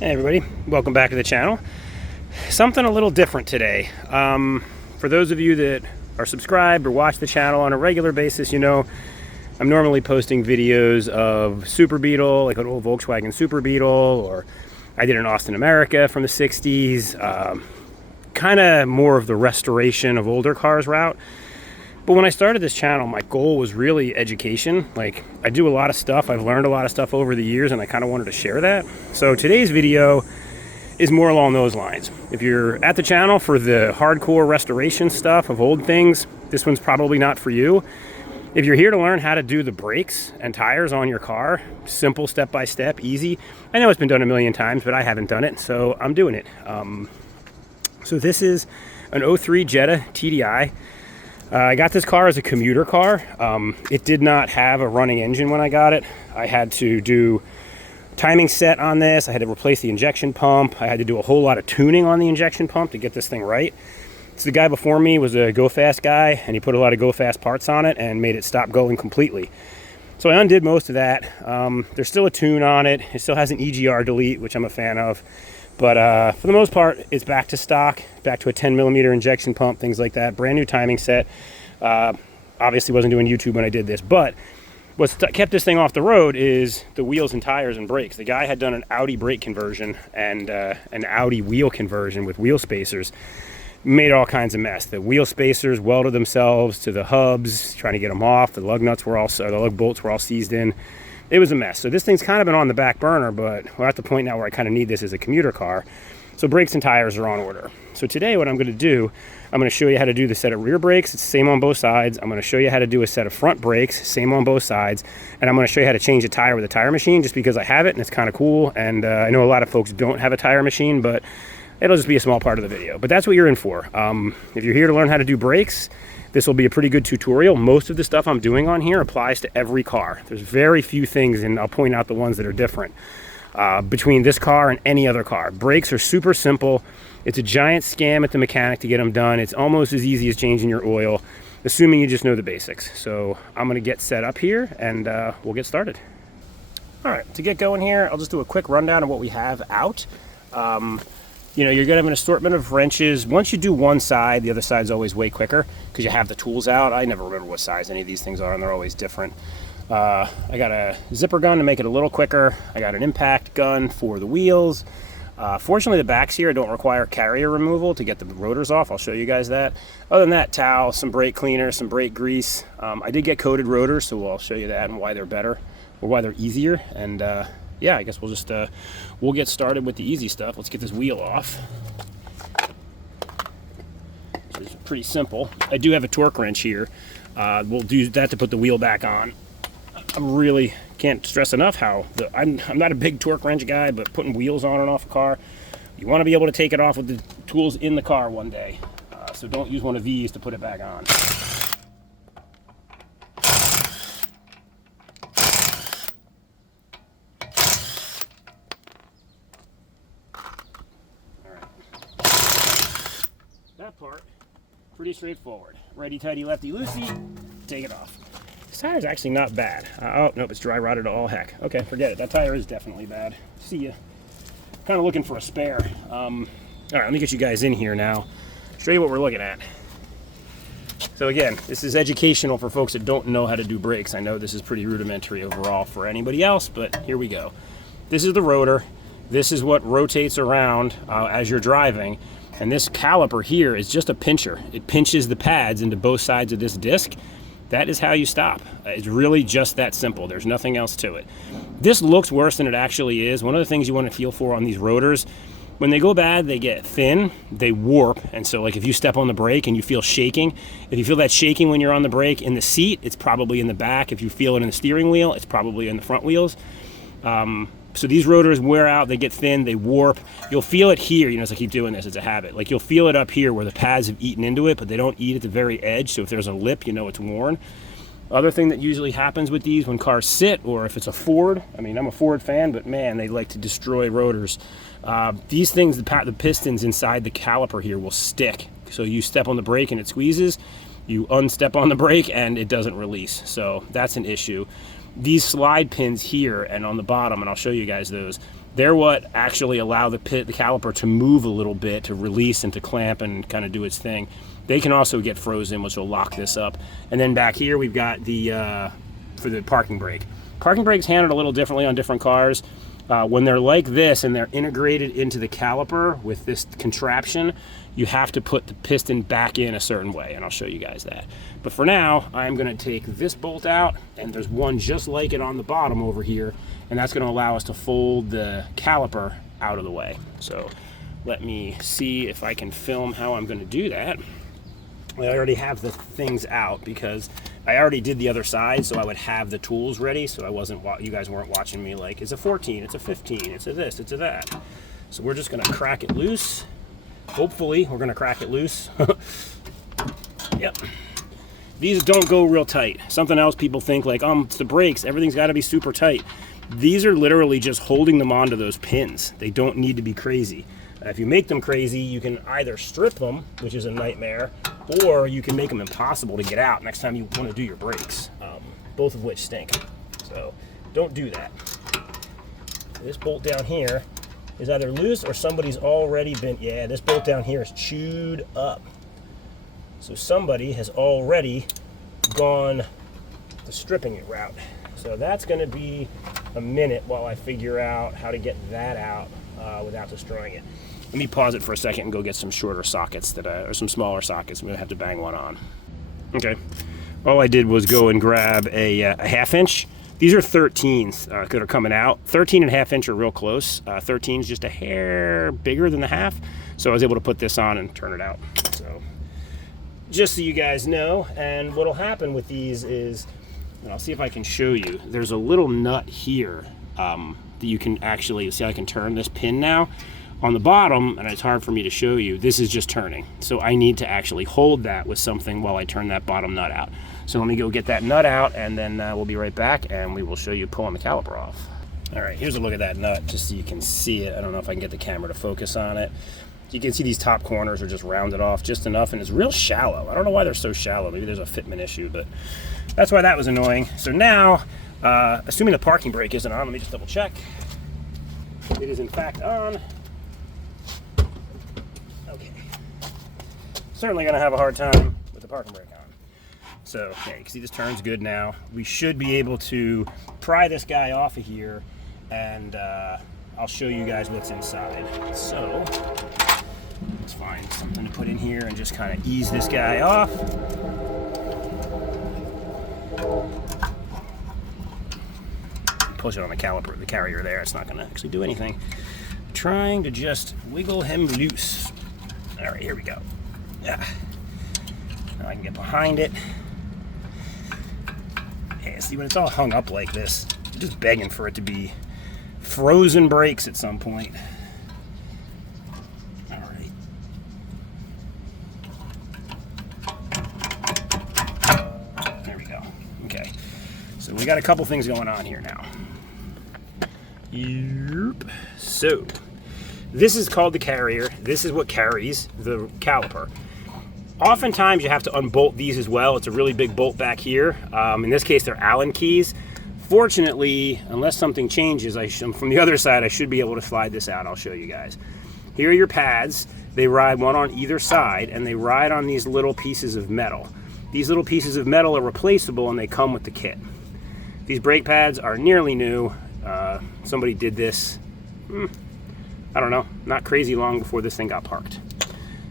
Hey everybody, welcome back to the channel. Something a little different today. For those of you that are subscribed or watch the channel on a regular basis, you know I'm normally posting videos of Super Beetle, like an old Volkswagen Super Beetle, or I did an Austin America from the 60s, kind of more of the restoration of older cars route. But when I started this channel, my goal was really education. Like, I do a lot of stuff, I've learned a lot of stuff over the years, and I kind of wanted to share that. So today's video is more along those lines. If you're at the channel for the hardcore restoration stuff of old things, this one's probably not for you. If you're here to learn how to do the brakes and tires on your car, simple, step-by-step, easy. I know it's been done a million times, but I haven't done it, so I'm doing it. So this is an 03 Jetta TDI. I got this car as a commuter car. It did not have a running engine when I got it. I had to do timing set on this. I had to replace the injection pump. I had to do a whole lot of tuning on the injection pump to get this thing right. So the guy before me was a Go Fast guy, and he put a lot of Go Fast parts on it and made it stop going completely. So I undid most of that. There's still a tune on it. It still has an EGR delete, which I'm a fan of. But for the most part, it's back to stock, back to a 10mm injection pump, things like that. Brand new timing set. Obviously wasn't doing YouTube when I did this, but what kept this thing off the road is the wheels and tires and brakes. The guy had done an Audi brake conversion and an Audi wheel conversion with wheel spacers. Made all kinds of mess. The wheel spacers welded themselves to the hubs, trying to get them off. The lug nuts were all, the lug bolts were all seized in. It was a mess. So this thing's kind of been on the back burner, but we're at the point now where I kind of need this as a commuter car. So brakes and tires are on order. So today what I'm going to do, I'm going to show you how to do the set of rear brakes. It's the same on both sides. I'm going to show you how to do a set of front brakes, same on both sides. And I'm going to show you how to change a tire with a tire machine just because I have it and it's kind of cool. And I know a lot of folks don't have a tire machine, but it'll just be a small part of the video. But that's what you're in for. If you're here to learn how to do brakes, this will be a pretty good tutorial. Most of the stuff I'm doing on here applies to every car. There's very few things, and I'll point out the ones that are different between this car and any other car. Brakes are super simple. It's a giant scam at the mechanic to get them done. It's almost as easy as changing your oil, assuming you just know the basics. So I'm gonna get set up here and we'll get started. All right, to get going here, I'll just do a quick rundown of what we have out. You know, you're gonna have an assortment of wrenches. Once you do one side, the other side's always way quicker because you have the tools out. I never remember what size any of these things are, and they're always different. I got a zipper gun to make it a little quicker. I got an impact gun for the wheels. Fortunately, the backs here don't require carrier removal to get the rotors off. I'll show you guys that. Other than that, towel, some brake cleaner, some brake grease. I did get coated rotors, so I'll show you that and why they're better or why they're easier. And yeah, I guess we'll just we'll get started with the easy stuff. Let's get this wheel off. It's pretty simple. I do have a torque wrench here. We'll do that to put the wheel back on. I really can't stress enough how I'm not a big torque wrench guy, but putting wheels on and off a car, you want to be able to take it off with the tools in the car one day. So don't use one of these to put it back on. That part, pretty straightforward. Righty tighty, lefty loosey, take it off. This tire's actually not bad. Oh, nope, it's dry rotted to all heck. Okay, forget it. That tire is definitely bad. See ya. Kind of looking for a spare. All right, let me get you guys in here now. Show you what we're looking at. So again, this is educational for folks that don't know how to do brakes. I know this is pretty rudimentary overall for anybody else, but here we go. This is the rotor. This is what rotates around as you're driving. And this caliper here is just a pincher. It pinches the pads into both sides of this disc. That is how you stop. It's really just that simple. There's nothing else to it. This looks worse than it actually is. One of the things you want to feel for on these rotors, when they go bad, they get thin, they warp. And so like if you step on the brake and you feel shaking, if you feel that shaking when you're on the brake in the seat, it's probably in the back. If you feel it in the steering wheel, it's probably in the front wheels. So these rotors wear out, they get thin, they warp. You'll feel it here, you know, as I keep doing this, it's a habit. Like you'll feel it up here where the pads have eaten into it, but they don't eat at the very edge. So if there's a lip, you know it's worn. Other thing that usually happens with these when cars sit, or if it's a Ford, I mean, I'm a Ford fan, but man, they like to destroy rotors. These things, the pistons inside the caliper here will stick. So you step on the brake and it squeezes, you unstep on the brake and it doesn't release. So that's an issue. These slide pins here and on the bottom, and I'll show you guys those, They're what actually allow the caliper to move a little bit, to release and to clamp and kind of do its thing. They can also get frozen, which will lock this up. And then back here we've got the for the parking brake. Parking brake's handled a little differently on different cars. When they're like this and they're integrated into the caliper with this contraption, you have to put the piston back in a certain way, and I'll show you guys that. But for now, I'm going to take this bolt out, and there's one just like it on the bottom over here, and that's going to allow us to fold the caliper out of the way. So let me see if I can film how I'm going to do that. I already have the things out because I already did the other side, so I would have the tools ready, so you guys weren't watching me like, it's a 14, it's a 15, it's a this, it's a that. So we're just going to crack it loose. Hopefully we're going to crack it loose. Yep. These don't go real tight. Something else people think like, it's the brakes, everything's got to be super tight. These are literally just holding them onto those pins. They don't need to be crazy. If you make them crazy, you can either strip them, which is a nightmare, or you can make them impossible to get out next time you want to do your brakes, both of which stink. So don't do that. This bolt down here is either loose or somebody's already been, yeah, this bolt down here is chewed up. So somebody has already gone the stripping it route. So that's going to be a minute while I figure out how to get that out without destroying it. Let me pause it for a second and go get some shorter sockets or some smaller sockets. I'm going to have to bang one on. Okay. All I did was go and grab a 1/2 inch. These are 13s that are coming out. 13.5 inch are real close. 13 is just a hair bigger than the half. So I was able to put this on and turn it out. So just so you guys know, and what'll happen with these is, and I'll see if I can show you, there's a little nut here that you can actually, see how I can turn this pin now? On the bottom, and it's hard for me to show you, this is just turning. So I need to actually hold that with something while I turn that bottom nut out. So let me go get that nut out, and then we'll be right back, and we will show you pulling the caliper off. All right, here's a look at that nut, just so you can see it. I don't know if I can get the camera to focus on it. You can see these top corners are just rounded off just enough, and it's real shallow. I don't know why they're so shallow. Maybe there's a fitment issue, but that's why that was annoying. So now, assuming the parking brake isn't on, let me just double check. It is in fact on. Okay. Certainly gonna have a hard time with the parking brake on. So, yeah, you can see this turns good now. We should be able to pry this guy off of here, and I'll show you guys what's inside. So, let's find something to put in here and just kind of ease this guy off. Push it on the caliper, the carrier there. It's not going to actually do anything. Trying to just wiggle him loose. All right, here we go. Yeah. Now I can get behind it. Yeah, see, when it's all hung up like this, I'm just begging for it to be frozen brakes at some point. All right. There we go. Okay. So we got a couple things going on here now. Yep. So this is called the carrier. This is what carries the caliper. Oftentimes you have to unbolt these as well. It's a really big bolt back here. In this case, they're Allen keys. Fortunately, unless something changes, from the other side, I should be able to slide this out. I'll show you guys. Here are your pads. They ride one on either side, and they ride on these little pieces of metal. These little pieces of metal are replaceable, and they come with the kit. These brake pads are nearly new. Somebody did this, I don't know, not crazy long before this thing got parked.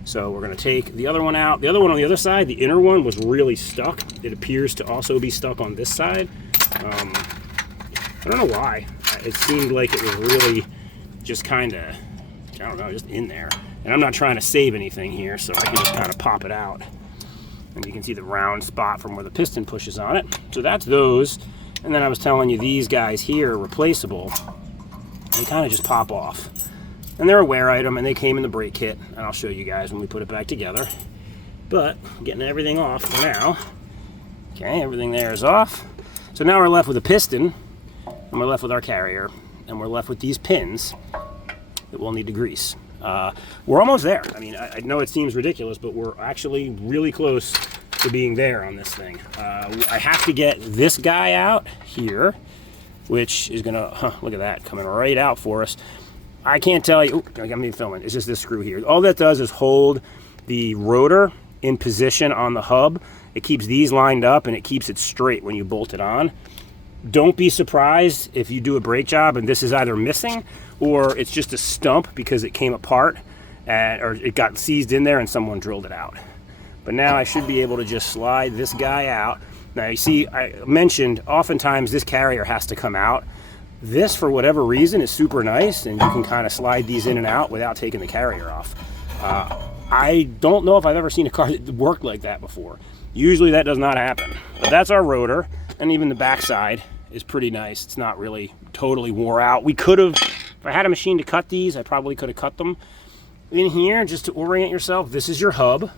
So we're going to take the other one out. The other one on the other side, the inner one, was really stuck. It appears to also be stuck on this side. I don't know why. It seemed like it was really just kind of, I don't know, just in there. And I'm not trying to save anything here, so I can just kind of pop it out. And you can see the round spot from where the piston pushes on it. So that's those. And then I was telling you, these guys here are replaceable. They kind of just pop off. And they're a wear item, and they came in the brake kit. And I'll show you guys when we put it back together. But getting everything off for now. Okay, everything there is off. So now we're left with a piston, and we're left with our carrier, and we're left with these pins that we'll need to grease. We're almost there. I mean, I know it seems ridiculous, but we're actually really close to being there on this thing. I have to get this guy out here, which is gonna, look at that, coming right out for us. I can't tell you, I got me filming, it's just this screw here. All that does is hold the rotor in position on the hub. It keeps these lined up and it keeps it straight when you bolt it on. Don't be surprised if you do a brake job and this is either missing or it's just a stump because it came apart or it got seized in there and someone drilled it out. But now I should be able to just slide this guy out. Now you see, I mentioned oftentimes this carrier has to come out. This, for whatever reason, is super nice and you can kind of slide these in and out without taking the carrier off. I don't know if I've ever seen a car that worked like that before. Usually that does not happen. But that's our rotor, and even the backside is pretty nice. It's not really totally wore out. We could have, if I had a machine to cut these, I probably could have cut them. In here, just to orient yourself, this is your hub,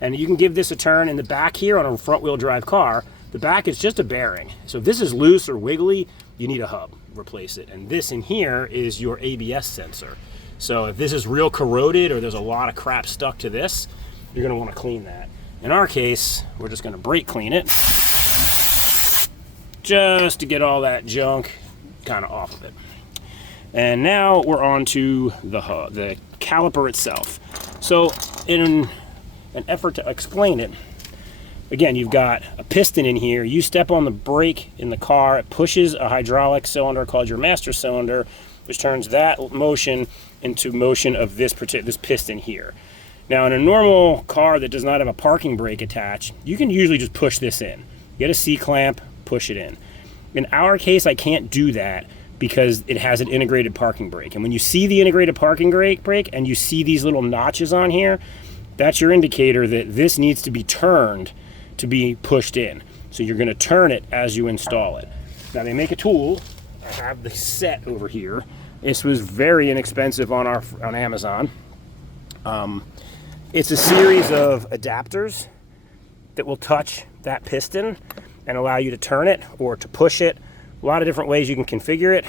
and you can give this a turn. In the back here on a front-wheel drive car, the back is just a bearing. So if this is loose or wiggly, you need a hub, replace it. And this in here is your ABS sensor. So if this is real corroded or there's a lot of crap stuck to this, you're gonna wanna clean that. In our case, we're just gonna brake clean it just to get all that junk kind of off of it. And now we're on to the hub, the caliper itself. So in an effort to explain it, again, you've got a piston in here. You step on the brake in the car, it pushes a hydraulic cylinder called your master cylinder, which turns that motion into motion of this piston here. Now, in a normal car that does not have a parking brake attached, you can usually just push this in. Get a C-clamp, push it in. In our case, I can't do that because it has an integrated parking brake. And when you see the integrated parking brake and you see these little notches on here, that's your indicator that this needs to be turned to be pushed in. So you're gonna turn it as you install it. Now they make a tool. I have the set over here. This was very inexpensive on Amazon. It's a series of adapters that will touch that piston and allow you to turn it or to push it. A lot of different ways you can configure it.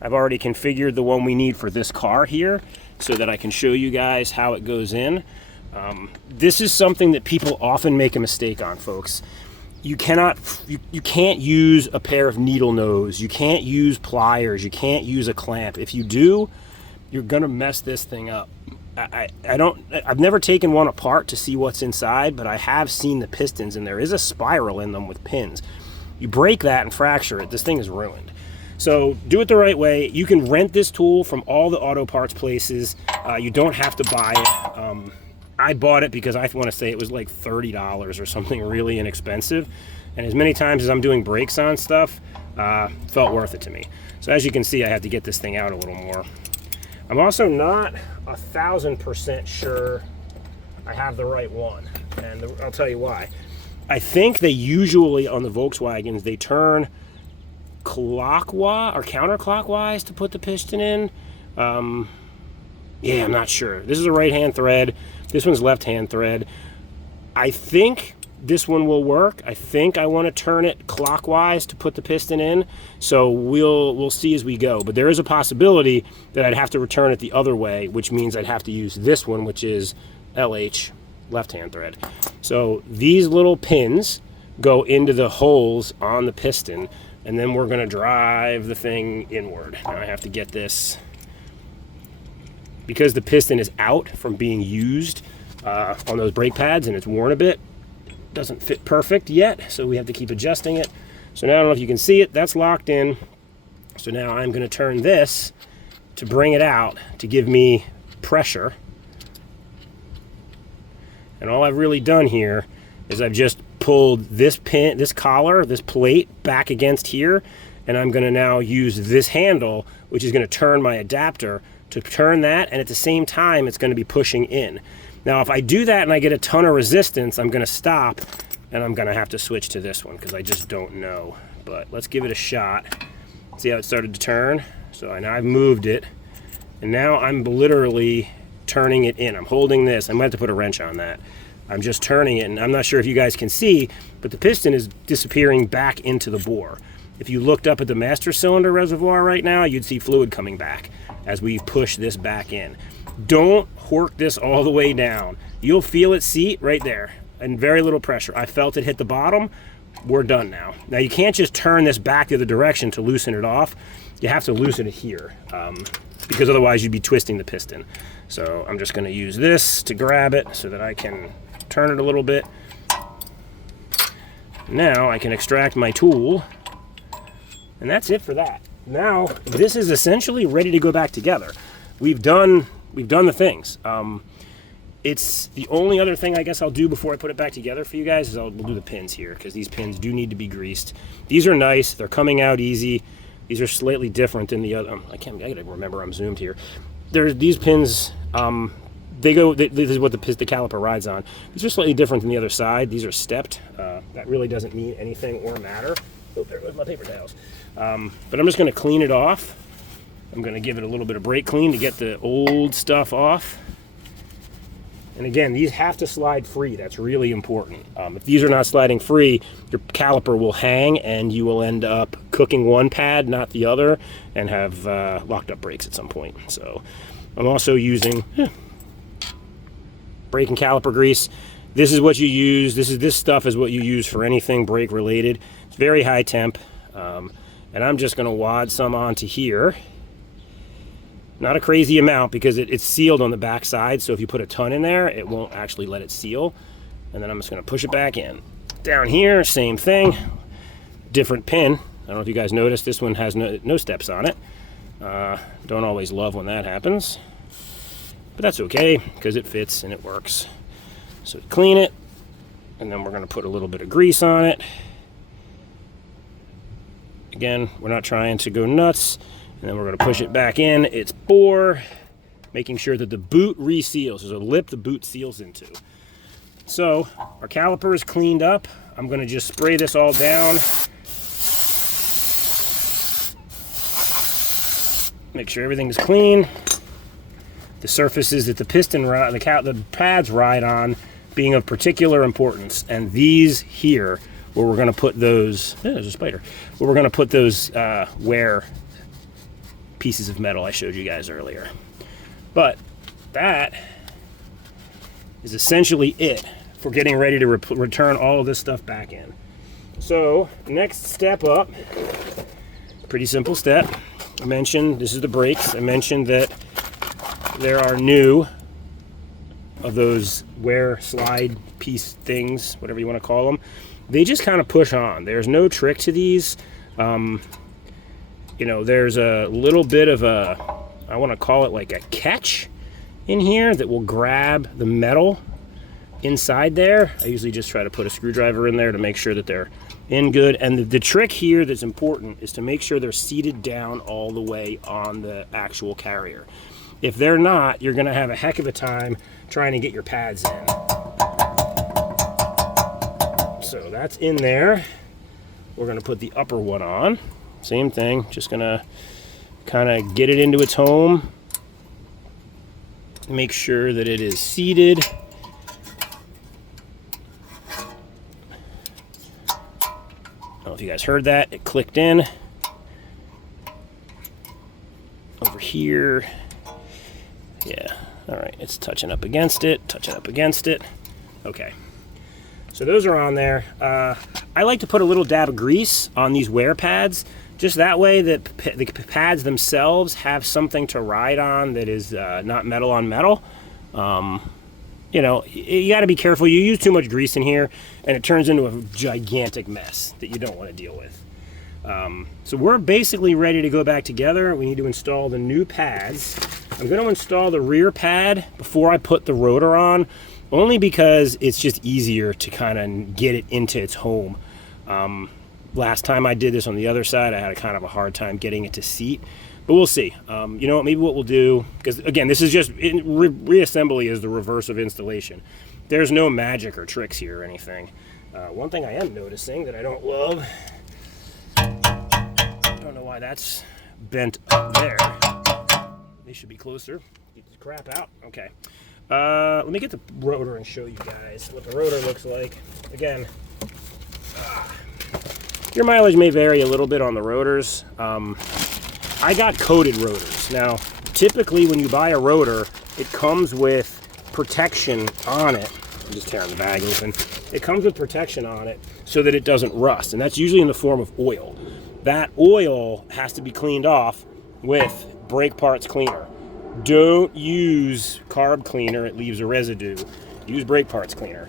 I've already configured the one we need for this car here so that I can show you guys how it goes in. This is something that people often make a mistake on, folks. You can't use a pair of needle nose. You can't use pliers. You can't use a clamp. If you do, you're gonna mess this thing up. I've never taken one apart to see what's inside, but I have seen the pistons and there is a spiral in them with pins. You break that and fracture it, this thing is ruined. So do it the right way. You can rent this tool from all the auto parts places. You don't have to buy it. I bought it because I want to say it was like $30 or something really inexpensive. And as many times as I'm doing brakes on stuff, felt worth it to me. So as you can see, I have to get this thing out a little more. I'm also not 1000% sure I have the right one. And I'll tell you why. I think they usually, on the Volkswagens, they turn clockwise or counterclockwise to put the piston in. Yeah, I'm not sure. This is a right-hand thread. This one's left-hand thread. I think this one will work. I think I want to turn it clockwise to put the piston in. So we'll see as we go. But there is a possibility that I'd have to return it the other way, which means I'd have to use this one, which is LH, left-hand thread. So these little pins go into the holes on the piston, and then we're going to drive the thing inward. Now I have to get this, because the piston is out from being used on those brake pads and it's worn a bit, it doesn't fit perfect yet, so we have to keep adjusting it. So now I don't know if you can see it, that's locked in. So now I'm going to turn this to bring it out to give me pressure. And all I've really done here is I've just pulled this pin, this collar, this plate back against here, and I'm going to now use this handle, which is going to turn my adapter to turn that, and at the same time it's going to be pushing in. Now if I do that and I get a ton of resistance, I'm going to stop and I'm going to have to switch to this one because I just don't know. But let's give it a shot. See how it started to turn? So now I've moved it, and now I'm literally turning it in. I'm holding this. I might have to put a wrench on that. I'm just turning it, and I'm not sure if you guys can see, but the piston is disappearing back into the bore. If you looked up at the master cylinder reservoir right now, you'd see fluid coming back as we push this back in. Don't hork this all the way down. You'll feel it seat right there and very little pressure. I felt it hit the bottom, we're done now. Now you can't just turn this back the other direction to loosen it off. You have to loosen it here because otherwise you'd be twisting the piston. So I'm just going to use this to grab it so that I can turn it a little bit. Now I can extract my tool, and that's it for that. Now this is essentially ready to go back together. We've done the things. It's the only other thing I guess I'll do before I put it back together for you guys is we'll do the pins here, because these pins do need to be greased. These are nice. They're coming out easy. These are slightly different than the other. I gotta remember I'm zoomed here. These pins. This is what the caliper rides on. These are slightly different than the other side. These are stepped. That really doesn't mean anything or matter. Oh, there goes my paper towels. But I'm just going to clean it off. I'm going to give it a little bit of brake clean to get the old stuff off. And again, these have to slide free. That's really important. If these are not sliding free, your caliper will hang and you will end up cooking one pad, not the other, and have locked up brakes at some point. So I'm also using brake and caliper grease. This is what you use. This stuff is what you use for anything brake related. It's very high temp. And I'm just going to wad some onto here. Not a crazy amount because it's sealed on the back side, so if you put a ton in there, it won't actually let it seal. And then I'm just going to push it back in. Down here, same thing. Different pin. I don't know if you guys noticed, this one has no steps on it. Don't always love when that happens. But that's okay, because it fits and it works. So clean it, and then we're going to put a little bit of grease on it. Again, we're not trying to go nuts. And then we're going to push it back in. It's bore, making sure that the boot reseals. There's a lip the boot seals into. So our caliper is cleaned up. I'm going to just spray this all down. Make sure everything's clean. The surfaces that the the pads ride on being of particular importance. And these here, where we're going to put those, there's a spider, where we're going to put those wear pieces of metal I showed you guys earlier. But that is essentially it for getting ready to return all of this stuff back in. So next step up, pretty simple step. I mentioned this is the brakes. I mentioned that there are new of those wear slide piece things, whatever you want to call them. They just kind of push on. There's no trick to these. You know, there's a little bit of a, I want to call it like a catch in here that will grab the metal inside there. I usually just try to put a screwdriver in there to make sure that they're in good. And the trick here that's important is to make sure they're seated down all the way on the actual carrier. If they're not, you're going to have a heck of a time trying to get your pads in. So that's in there. We're going to put the upper one on. Same thing, just gonna kind of get it into its home. Make sure that it is seated. I don't know if you guys heard that, it clicked in. Over here. Yeah, all right, it's touching up against it, Okay, so those are on there. I like to put a little dab of grease on these wear pads. Just that way that the pads themselves have something to ride on that is not metal on metal. You know, you got to be careful. You use too much grease in here and it turns into a gigantic mess that you don't want to deal with. So we're basically ready to go back together. We need to install the new pads. I'm going to install the rear pad before I put the rotor on, only because it's just easier to kind of get it into its home. Last time I did this on the other side, I had a kind of a hard time getting it to seat, but we'll see. You know what, maybe what we'll do, because again, this is just, reassembly is the reverse of installation. There's no magic or tricks here or anything. One thing I am noticing that I don't love, I don't know why that's bent up there. They should be closer. Get this crap out. Okay. Let me get the rotor and show you guys what the rotor looks like. Again, your mileage may vary a little bit on the rotors. I got coated rotors. Now, typically when you buy a rotor, it comes with protection on it I'm just tearing the bag open. It comes with protection on it so that it doesn't rust, and that's usually in the form of oil. That oil has to be cleaned off with brake parts cleaner. Don't use carb cleaner, it leaves a residue. Use brake parts cleaner.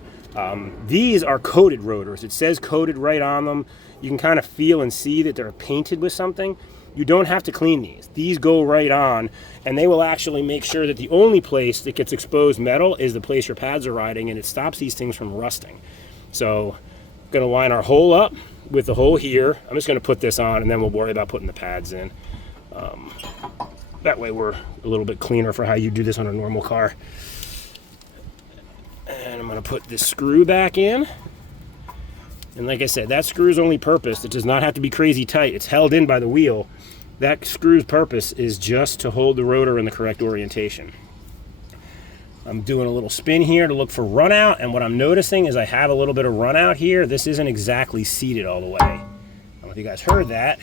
These are coated rotors. It says coated right on them. You can kind of feel and see that they're painted with something. You don't have to clean these. These go right on, and they will actually make sure that the only place that gets exposed metal is the place your pads are riding, and it stops these things from rusting. So I'm going to line our hole up with the hole here. I'm just going to put this on, and then we'll worry about putting the pads in. That way we're a little bit cleaner for how you do this on a normal car. And I'm going to put this screw back in. And like I said, that screw's only purpose, it does not have to be crazy tight. It's held in by the wheel. That screw's purpose is just to hold the rotor in the correct orientation. I'm doing a little spin here to look for run out, and what I'm noticing is I have a little bit of run out here. This isn't exactly seated all the way. I don't know if you guys heard that.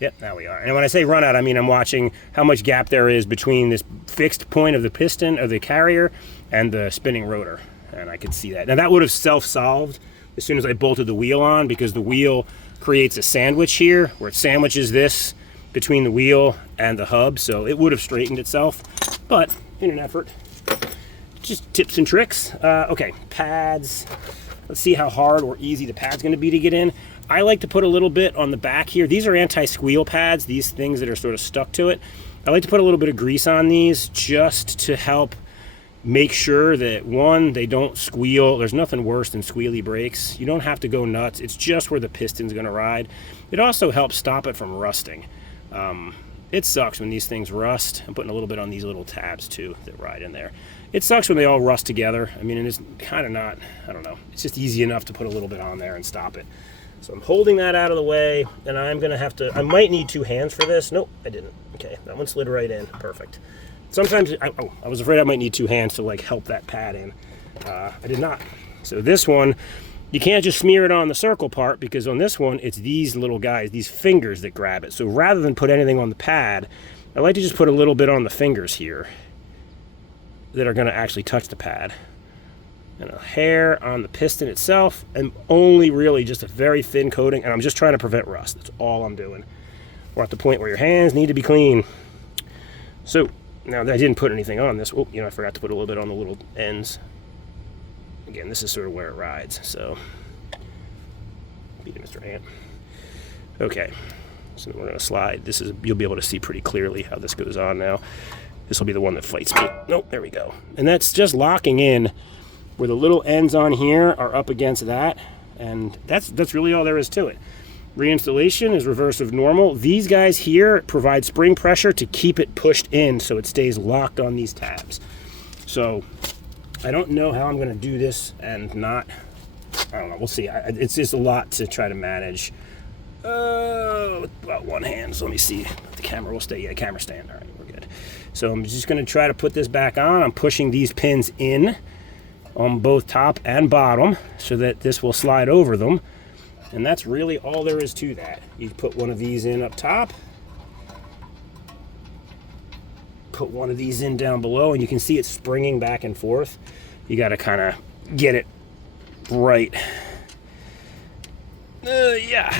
Yep, now we are. And when I say run out, I mean I'm watching how much gap there is between this fixed point of the piston of the carrier and the spinning rotor. And I could see that. Now that would have self-solved as soon as I bolted the wheel on, because the wheel creates a sandwich here where it sandwiches this between the wheel and the hub, so it would have straightened itself. But in an effort, just tips and tricks. Okay, pads. Let's see how hard or easy the pad's going to be to get in. I like to put a little bit on the back here. These are anti-squeal pads, these things that are sort of stuck to it. I like to put a little bit of grease on these just to help make sure that, one, they don't squeal. There's nothing worse than squealy brakes. You don't have to go nuts. It's just where the piston's going to ride. It also helps stop it from rusting. It sucks when these things rust. I'm putting a little bit on these little tabs too that ride in there. It sucks when they all rust together. I mean, and it's kind of not, I don't know. It's just easy enough to put a little bit on there and stop it. So I'm holding that out of the way, and I'm going to have to, I might need two hands for this. Nope, I didn't. Okay, that one slid right in. Perfect. Sometimes, I was afraid I might need two hands to like help that pad in. I did not. So this one, you can't just smear it on the circle part, because on this one, it's these little guys, these fingers that grab it. So rather than put anything on the pad, I like to just put a little bit on the fingers here that are going to actually touch the pad. And a hair on the piston itself, and only really just a very thin coating, and I'm just trying to prevent rust. That's all I'm doing. We're at the point where your hands need to be clean. So now I didn't put anything on this. Oh, you know, I forgot to put a little bit on the little ends. Again, this is sort of where it rides, so beat it, Mr. Ant. Okay, so we're going to slide. This is, you'll be able to see pretty clearly how this goes on now. This will be the one that fights me. Nope, there we go. And that's just locking in where the little ends on here are up against that, and that's really all there is to it. Reinstallation is reverse of normal. These guys here provide spring pressure to keep it pushed in so it stays locked on these tabs. So I don't know how I'm going to do this and not, I don't know, we'll see. It's just a lot to try to manage. With about one hand, so let me see. The camera will stay, yeah, camera stand, all right, we're good. So I'm just going to try to put this back on. I'm pushing these pins in on both top and bottom so that this will slide over them, and that's really all there is to that. You put one of these in up top, put one of these in down below, and you can see it springing back and forth. You got to kind of get it right. Yeah,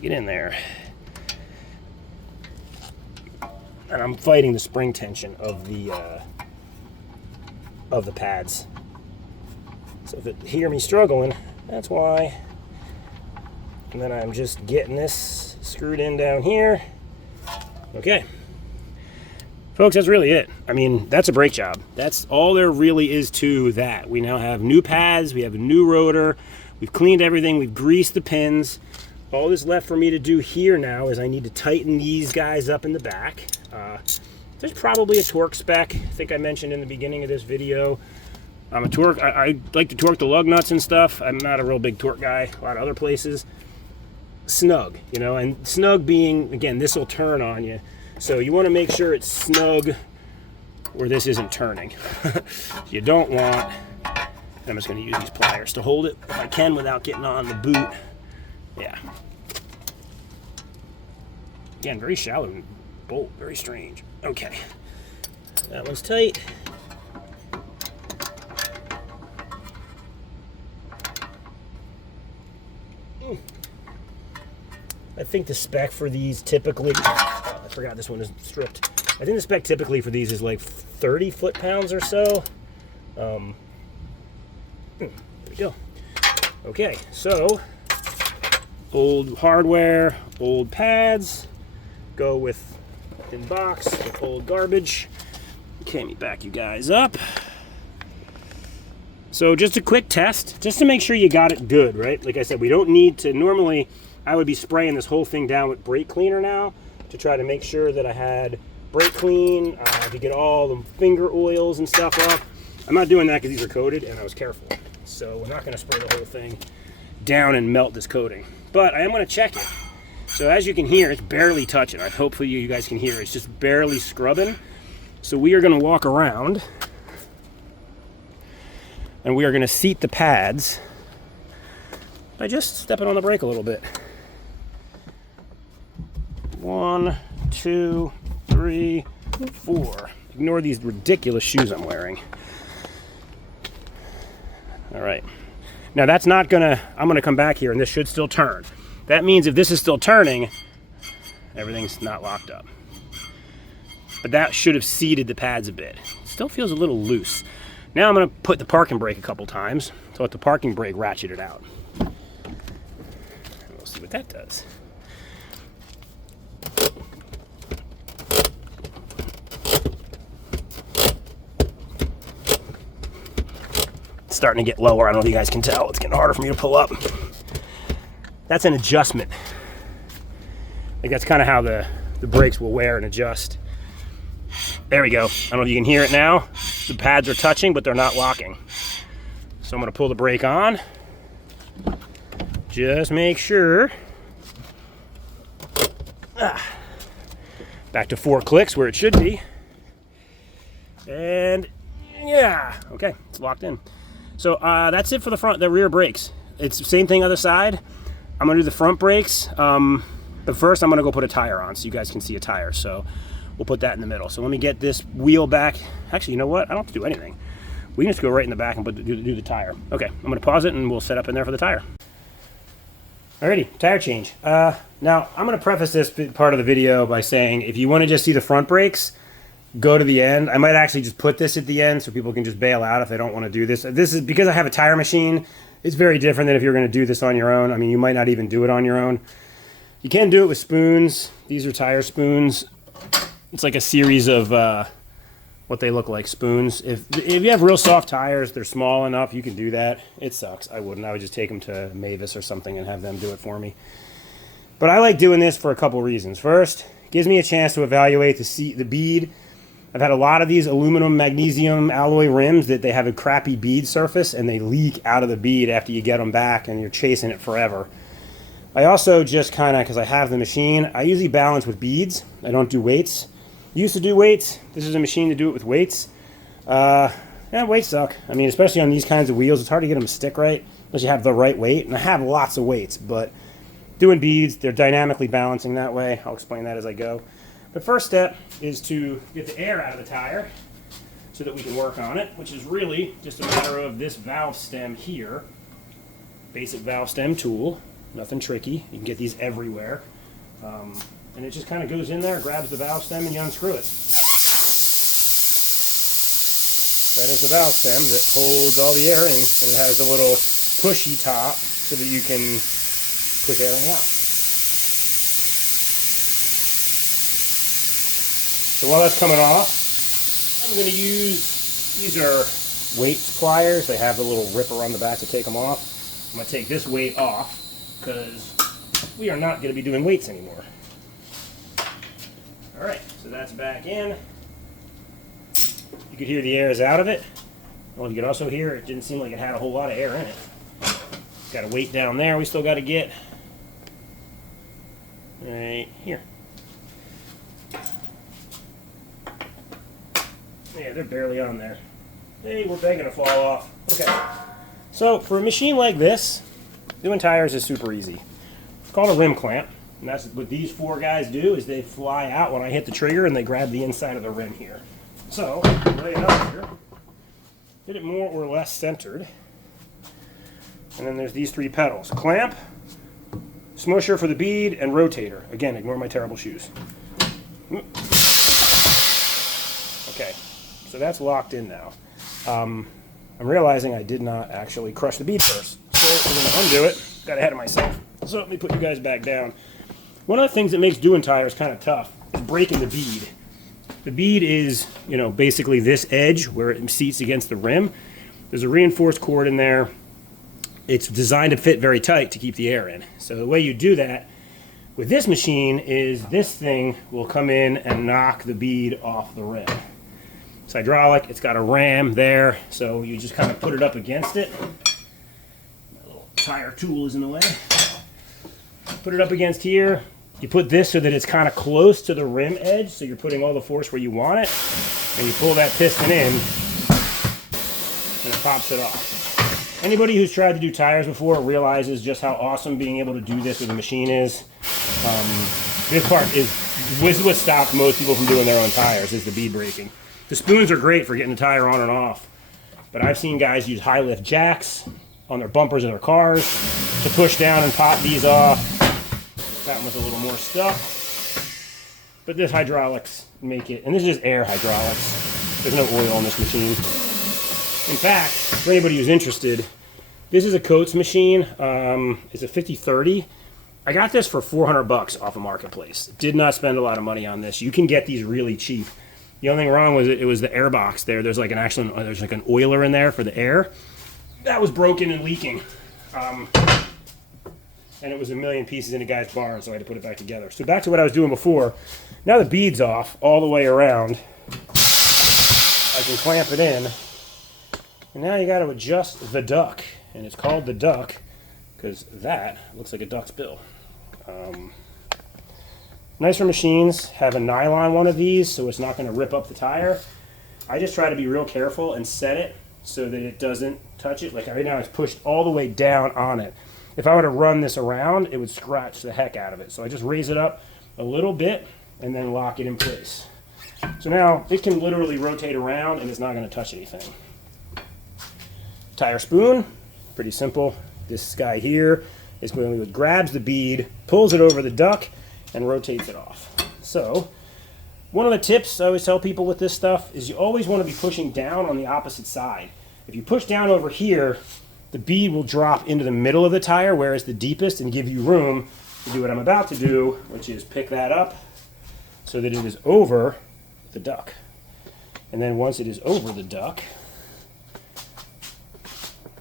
get in there. And I'm fighting the spring tension of the pads. So if you hear me struggling, that's why. And then I'm just getting this screwed in down here. Okay. Folks, that's really it. I mean, that's a brake job. That's all there really is to that. We now have new pads, we have a new rotor, we've cleaned everything, we've greased the pins. All that's left for me to do here now is I need to tighten these guys up in the back. There's probably a torque spec. I think I mentioned in the beginning of this video. I'm a torque, I like to torque the lug nuts and stuff. I'm not a real big torque guy, a lot of other places. Snug, you know, and snug being, again, this will turn on you. So you want to make sure it's snug where this isn't turning. You don't want, I'm just going to use these pliers to hold it if I can without getting on the boot. Yeah. Again, very shallow bolt, very strange. Okay. That one's tight. I think the spec for these typically, oh, I forgot this one is stripped. I think the spec typically for these is like 30 foot-pounds or so. There we go. Okay, so old hardware, old pads, go with in box with old garbage. Okay, let me back you guys up. So just a quick test, just to make sure you got it good, right? Like I said, we don't need to, normally I would be spraying this whole thing down with brake cleaner now to try to make sure that I had brake clean, to get all the finger oils and stuff off. I'm not doing that because these are coated and I was careful. So we're not gonna spray the whole thing down and melt this coating. But I am gonna check it. So as you can hear, it's barely touching. Hopefully you guys can hear, it's just barely scrubbing. So we are gonna walk around and we are gonna seat the pads by just stepping on the brake a little bit. 1, 2, 3, 4. Ignore these ridiculous shoes I'm wearing. All right. Now that's not gonna, I'm gonna come back here and this should still turn. That means if this is still turning, everything's not locked up. But that should have seated the pads a bit. Still feels a little loose. Now I'm gonna put the parking brake a couple times to let the parking brake ratchet it out. And we'll see what that does. It's starting to get lower. I don't know if you guys can tell. It's getting harder for me to pull up. That's an adjustment. Like that's kind of how the brakes will wear and adjust. There we go. I don't know if you can hear it now. The pads are touching, but they're not locking. So I'm gonna pull the brake on. Just make sure. Back to 4 clicks where it should be. And yeah, okay, it's locked in. So that's it for the rear brakes. It's the same thing other side. I'm gonna do the front brakes. But first I'm gonna go put a tire on so you guys can see a tire. So we'll put that in the middle. So let me get this wheel back. Actually, you know what? I don't have to do anything. We can just go right in the back and do the tire. Okay, I'm gonna pause it and we'll set up in there for the tire. Alrighty, tire change. Now I'm gonna preface this part of the video by saying if you wanna just see the front brakes, go to the end. I might actually just put this at the end so people can just bail out if they don't wanna do this. This is because I have a tire machine. It's very different than if you're gonna do this on your own. I mean, you might not even do it on your own. You can do it with spoons. These are tire spoons. It's like a series of what they look like, spoons. If you have real soft tires, they're small enough, you can do that. It sucks. I wouldn't. I would just take them to Mavis or something and have them do it for me. But I like doing this for a couple reasons. First, it gives me a chance to evaluate the bead. I've had a lot of these aluminum magnesium alloy rims that they have a crappy bead surface and they leak out of the bead after you get them back and you're chasing it forever. I also just kind of, because I have the machine, I usually balance with beads. I don't do weights. Used to do weights. This is a machine to do it with weights. Yeah, weights suck. I mean, especially on these kinds of wheels, it's hard to get them to stick right unless you have the right weight. And I have lots of weights, but doing beads, they're dynamically balancing that way. I'll explain that as I go. The first step is to get the air out of the tire so that we can work on it, which is really just a matter of this valve stem here. Basic valve stem tool. Nothing tricky. You can get these everywhere. And it just kind of goes in there, grabs the valve stem, and you unscrew it. That is the valve stem that holds all the air in, and it has a little pushy top so that you can push air in and out. So while that's coming off, I'm going to use, these are weight pliers. They have the little ripper on the back to take them off. I'm going to take this weight off because we are not going to be doing weights anymore. Alright, so that's back in. You could hear the air is out of it. Well, you could also hear it didn't seem like it had a whole lot of air in it. Got a weight down there we still got to get. Right here. Yeah, they're barely on there. Hey, we're begging to fall off. Okay. So, for a machine like this, doing tires is super easy. It's called a rim clamp. And that's what these 4 guys do, is they fly out when I hit the trigger and they grab the inside of the rim here. So, lay it up here. Get it more or less centered. And then there's these 3 pedals. Clamp, smusher for the bead, and rotator. Again, ignore my terrible shoes. Okay, so that's locked in now. I'm realizing I did not actually crush the bead first. So we're going to undo it. Got ahead of myself. So let me put you guys back down. One of the things that makes doing tires kind of tough is breaking the bead. The bead is, you know, basically this edge where it seats against the rim. There's a reinforced cord in there. It's designed to fit very tight to keep the air in. So the way you do that with this machine is this thing will come in and knock the bead off the rim. It's hydraulic, it's got a ram there, so you just kind of put it up against it. My little tire tool is in the way. Put it up against here. You put this so that it's kind of close to the rim edge, so you're putting all the force where you want it, and you pull that piston in, and it pops it off. Anybody who's tried to do tires before realizes just how awesome being able to do this with a machine is. This is what stopped most people from doing their own tires, is the bead breaking. The spoons are great for getting the tire on and off, but I've seen guys use high lift jacks on their bumpers of their cars to push down and pop these off. That one was a little more stuff, but this hydraulics make it, and this is just air hydraulics. There's no oil on this machine. In fact, for anybody who's interested, this is a Coates machine. It's a 5030. I got this for $400 off a marketplace. Did not spend a lot of money on this. You can get these really cheap. The only thing wrong was it was the air box there. There's like an oiler in there for the air. That was broken and leaking. And it was a million pieces in a guy's barn, so I had to put it back together. So back to what I was doing before. Now the bead's off all the way around. I can clamp it in. And now you got to adjust the duck. And it's called the duck because that looks like a duck's bill. Nicer machines have a nylon one of these, so it's not going to rip up the tire. I just try to be real careful and set it so that it doesn't touch it. Like right now it's pushed all the way down on it. If I were to run this around, it would scratch the heck out of it. So I just raise it up a little bit and then lock it in place. So now it can literally rotate around and it's not going to touch anything. Tire spoon, pretty simple. This guy here is going to grabs the bead, pulls it over the duck, and rotates it off. So one of the tips I always tell people with this stuff is you always want to be pushing down on the opposite side. If you push down over here, the bead will drop into the middle of the tire where it's the deepest and give you room to do what I'm about to do, which is pick that up so that it is over the duck. And then once it is over the duck,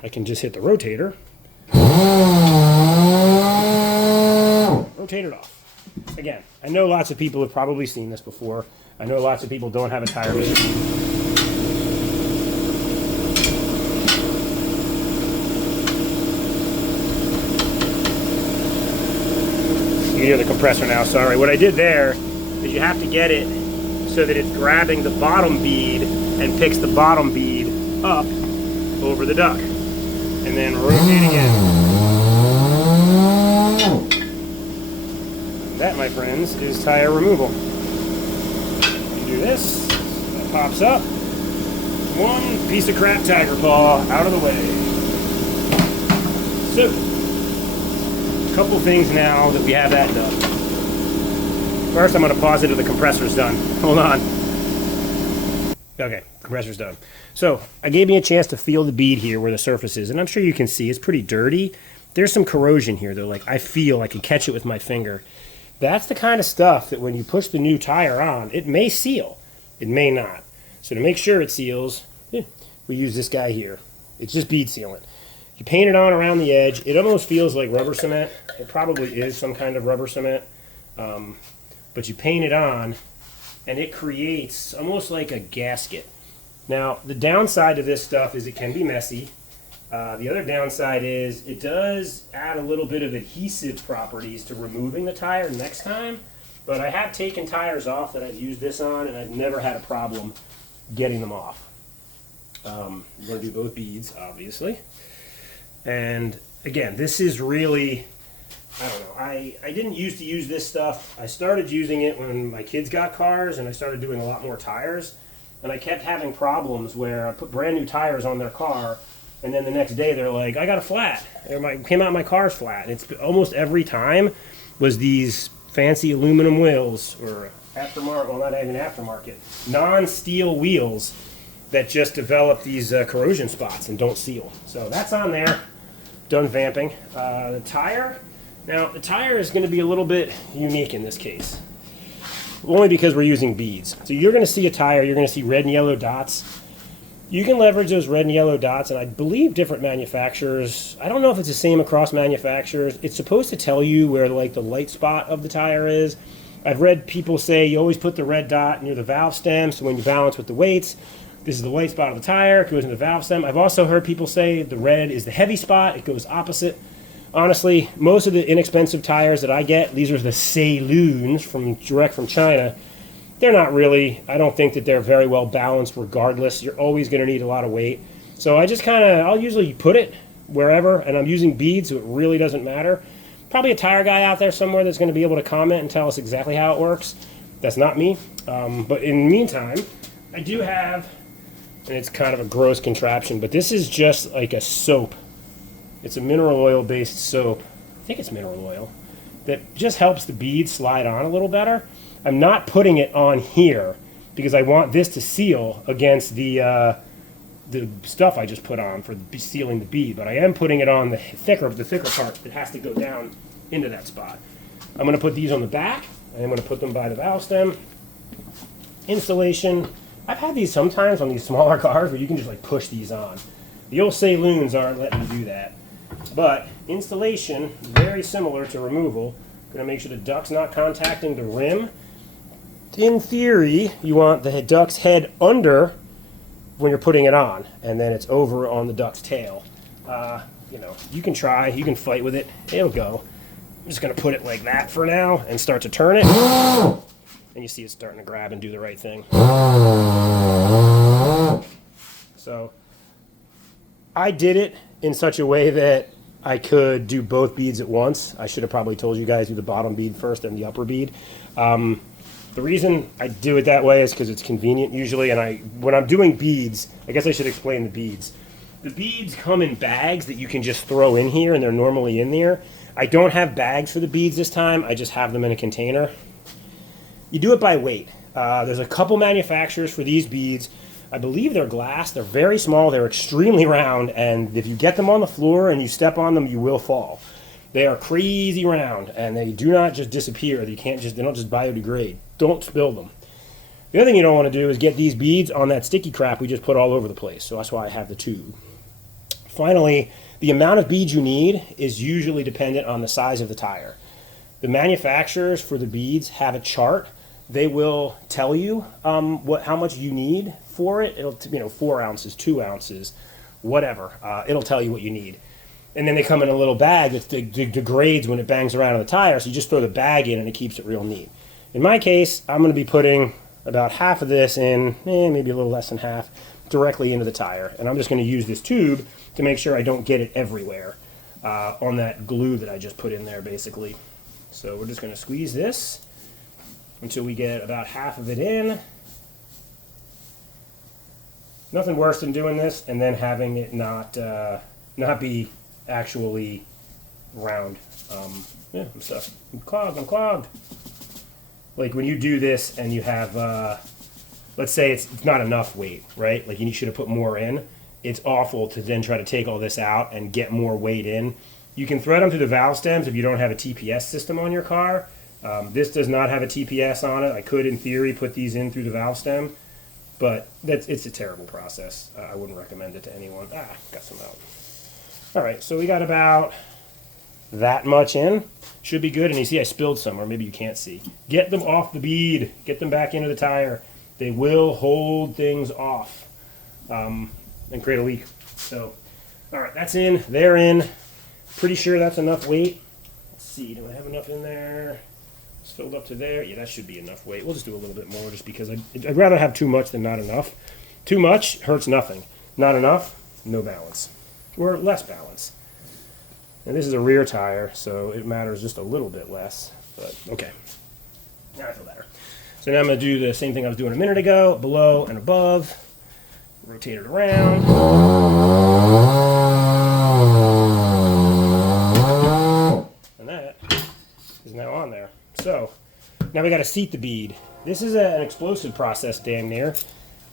I can just hit the rotator, rotate it off. Again, I know lots of people have probably seen this before. I know lots of people don't have a tire machine. You can hear the compressor now, sorry. What I did there is you have to get it so that it's grabbing the bottom bead and picks the bottom bead up over the duck. And then rotate again. That, my friends, is tire removal. You do this, that pops up. One piece of crap tiger paw out of the way. So, a couple things now that we have that done. First, I'm going to pause it till the compressor's done. Hold on. Okay, compressor's done. So, I gave me a chance to feel the bead here where the surface is, and I'm sure you can see it's pretty dirty. There's some corrosion here, though. Like, I feel I can catch it with my finger. That's the kind of stuff that when you push the new tire on, it may seal. It may not. So to make sure it seals, we use this guy here. It's just bead sealant. You paint it on around the edge. It almost feels like rubber cement. It probably is some kind of rubber cement. But you paint it on, and it creates almost like a gasket. Now, the downside to this stuff is it can be messy. The other downside is it does add a little bit of adhesive properties to removing the tire next time, but I have taken tires off that I've used this on, and I've never had a problem getting them off. I'm going to do both beads, obviously. And again, this is really, I don't know, I didn't used to use this stuff. I started using it when my kids got cars, and I started doing a lot more tires, and I kept having problems where I put brand new tires on their car, and then the next day they're like, I got a flat. Came out my car's flat. And it's almost every time was these fancy aluminum wheels, or aftermarket, well, not even aftermarket, non-steel wheels that just develop these corrosion spots and don't seal. So that's on there. Done vamping. The tire. Now, the tire is going to be a little bit unique in this case, only because we're using beads. So you're going to see a tire, you're going to see red and yellow dots. You can leverage those red and yellow dots, and I believe different manufacturers, I don't know if it's the same across manufacturers, it's supposed to tell you where like the light spot of the tire is. I've read people say you always put the red dot near the valve stem, so when you balance with the weights, this is the light spot of the tire, it goes in the valve stem. I've also heard people say the red is the heavy spot, it goes opposite. Honestly, most of the inexpensive tires that I get, these are the Saloons direct from China. They're not really, I don't think that they're very well balanced regardless. You're always going to need a lot of weight. So I just I'll usually put it wherever, and I'm using beads, so it really doesn't matter. Probably a tire guy out there somewhere that's going to be able to comment and tell us exactly how it works. That's not me. But in the meantime, I do have, and it's kind of a gross contraption, but this is just like a soap. It's a mineral oil based soap. I think it's mineral oil that just helps the beads slide on a little better. I'm not putting it on here because I want this to seal against the stuff I just put on for sealing the bead, but I am putting it on the thicker part that has to go down into that spot. I'm going to put these on the back, and I'm going to put them by the valve stem. Installation. I've had these sometimes on these smaller cars where you can just like push these on. The old Saloons aren't letting me do that. But installation, very similar to removal. Going to make sure the duct's not contacting the rim. In theory, you want the duct's head under when you're putting it on, and then it's over on the duct's tail. You can try, you can fight with it, it'll go. I'm just going to put it like that for now and start to turn it. And you see it's starting to grab and do the right thing. So I did it in such a way that I could do both beads at once. I should have probably told you guys do the bottom bead first and the upper bead. The reason I do it that way is because it's convenient usually, and when I'm doing beads, I guess I should explain the beads. The beads come in bags that you can just throw in here, and they're normally in there. I don't have bags for the beads this time, I just have them in a container. You do it by weight. There's a couple manufacturers for these beads. I believe they're glass. They're very small. They're extremely round, and if you get them on the floor and you step on them, you will fall. They are crazy round, and they do not just disappear. They don't just biodegrade. Don't spill them. The other thing you don't want to do is get these beads on that sticky crap we just put all over the place. So that's why I have the tube. Finally, the amount of beads you need is usually dependent on the size of the tire. The manufacturers for the beads have a chart. They will tell you how much you need for it. It'll 4 ounces, 2 ounces, whatever. It'll tell you what you need. And then they come in a little bag that degrades when it bangs around on the tire, so you just throw the bag in and it keeps it real neat. In my case, I'm going to be putting about half of this in, maybe a little less than half, directly into the tire. And I'm just going to use this tube to make sure I don't get it everywhere on that glue that I just put in there, basically. So we're just going to squeeze this until we get about half of it in. Nothing worse than doing this and then having it not be actually round. I'm stuck. I'm clogged. Like when you do this and you have, let's say it's not enough weight, right? Like you should have put more in. It's awful to then try to take all this out and get more weight in. You can thread them through the valve stems if you don't have a TPS system on your car. This does not have a TPS on it. I could, in theory, put these in through the valve stem, but it's a terrible process. I wouldn't recommend it to anyone. Got some out. All right, so we got about that much in. Should be good. And you see I spilled some, or maybe you can't see. Get them off the bead. Get them back into the tire. They will hold things off and create a leak. So, all right, that's in. They're in. Pretty sure that's enough weight. Let's see. Do I have enough in there? It's filled up to there. Yeah, that should be enough weight. We'll just do a little bit more just because I'd rather have too much than not enough. Too much hurts nothing. Not enough, no balance. Or less balance. And this is a rear tire, so it matters just a little bit less. But okay. Now I feel better. So now I'm going to do the same thing I was doing a minute ago, below and above. Rotate it around. And that is now on there. So now we got to seat the bead. This is an explosive process, damn near.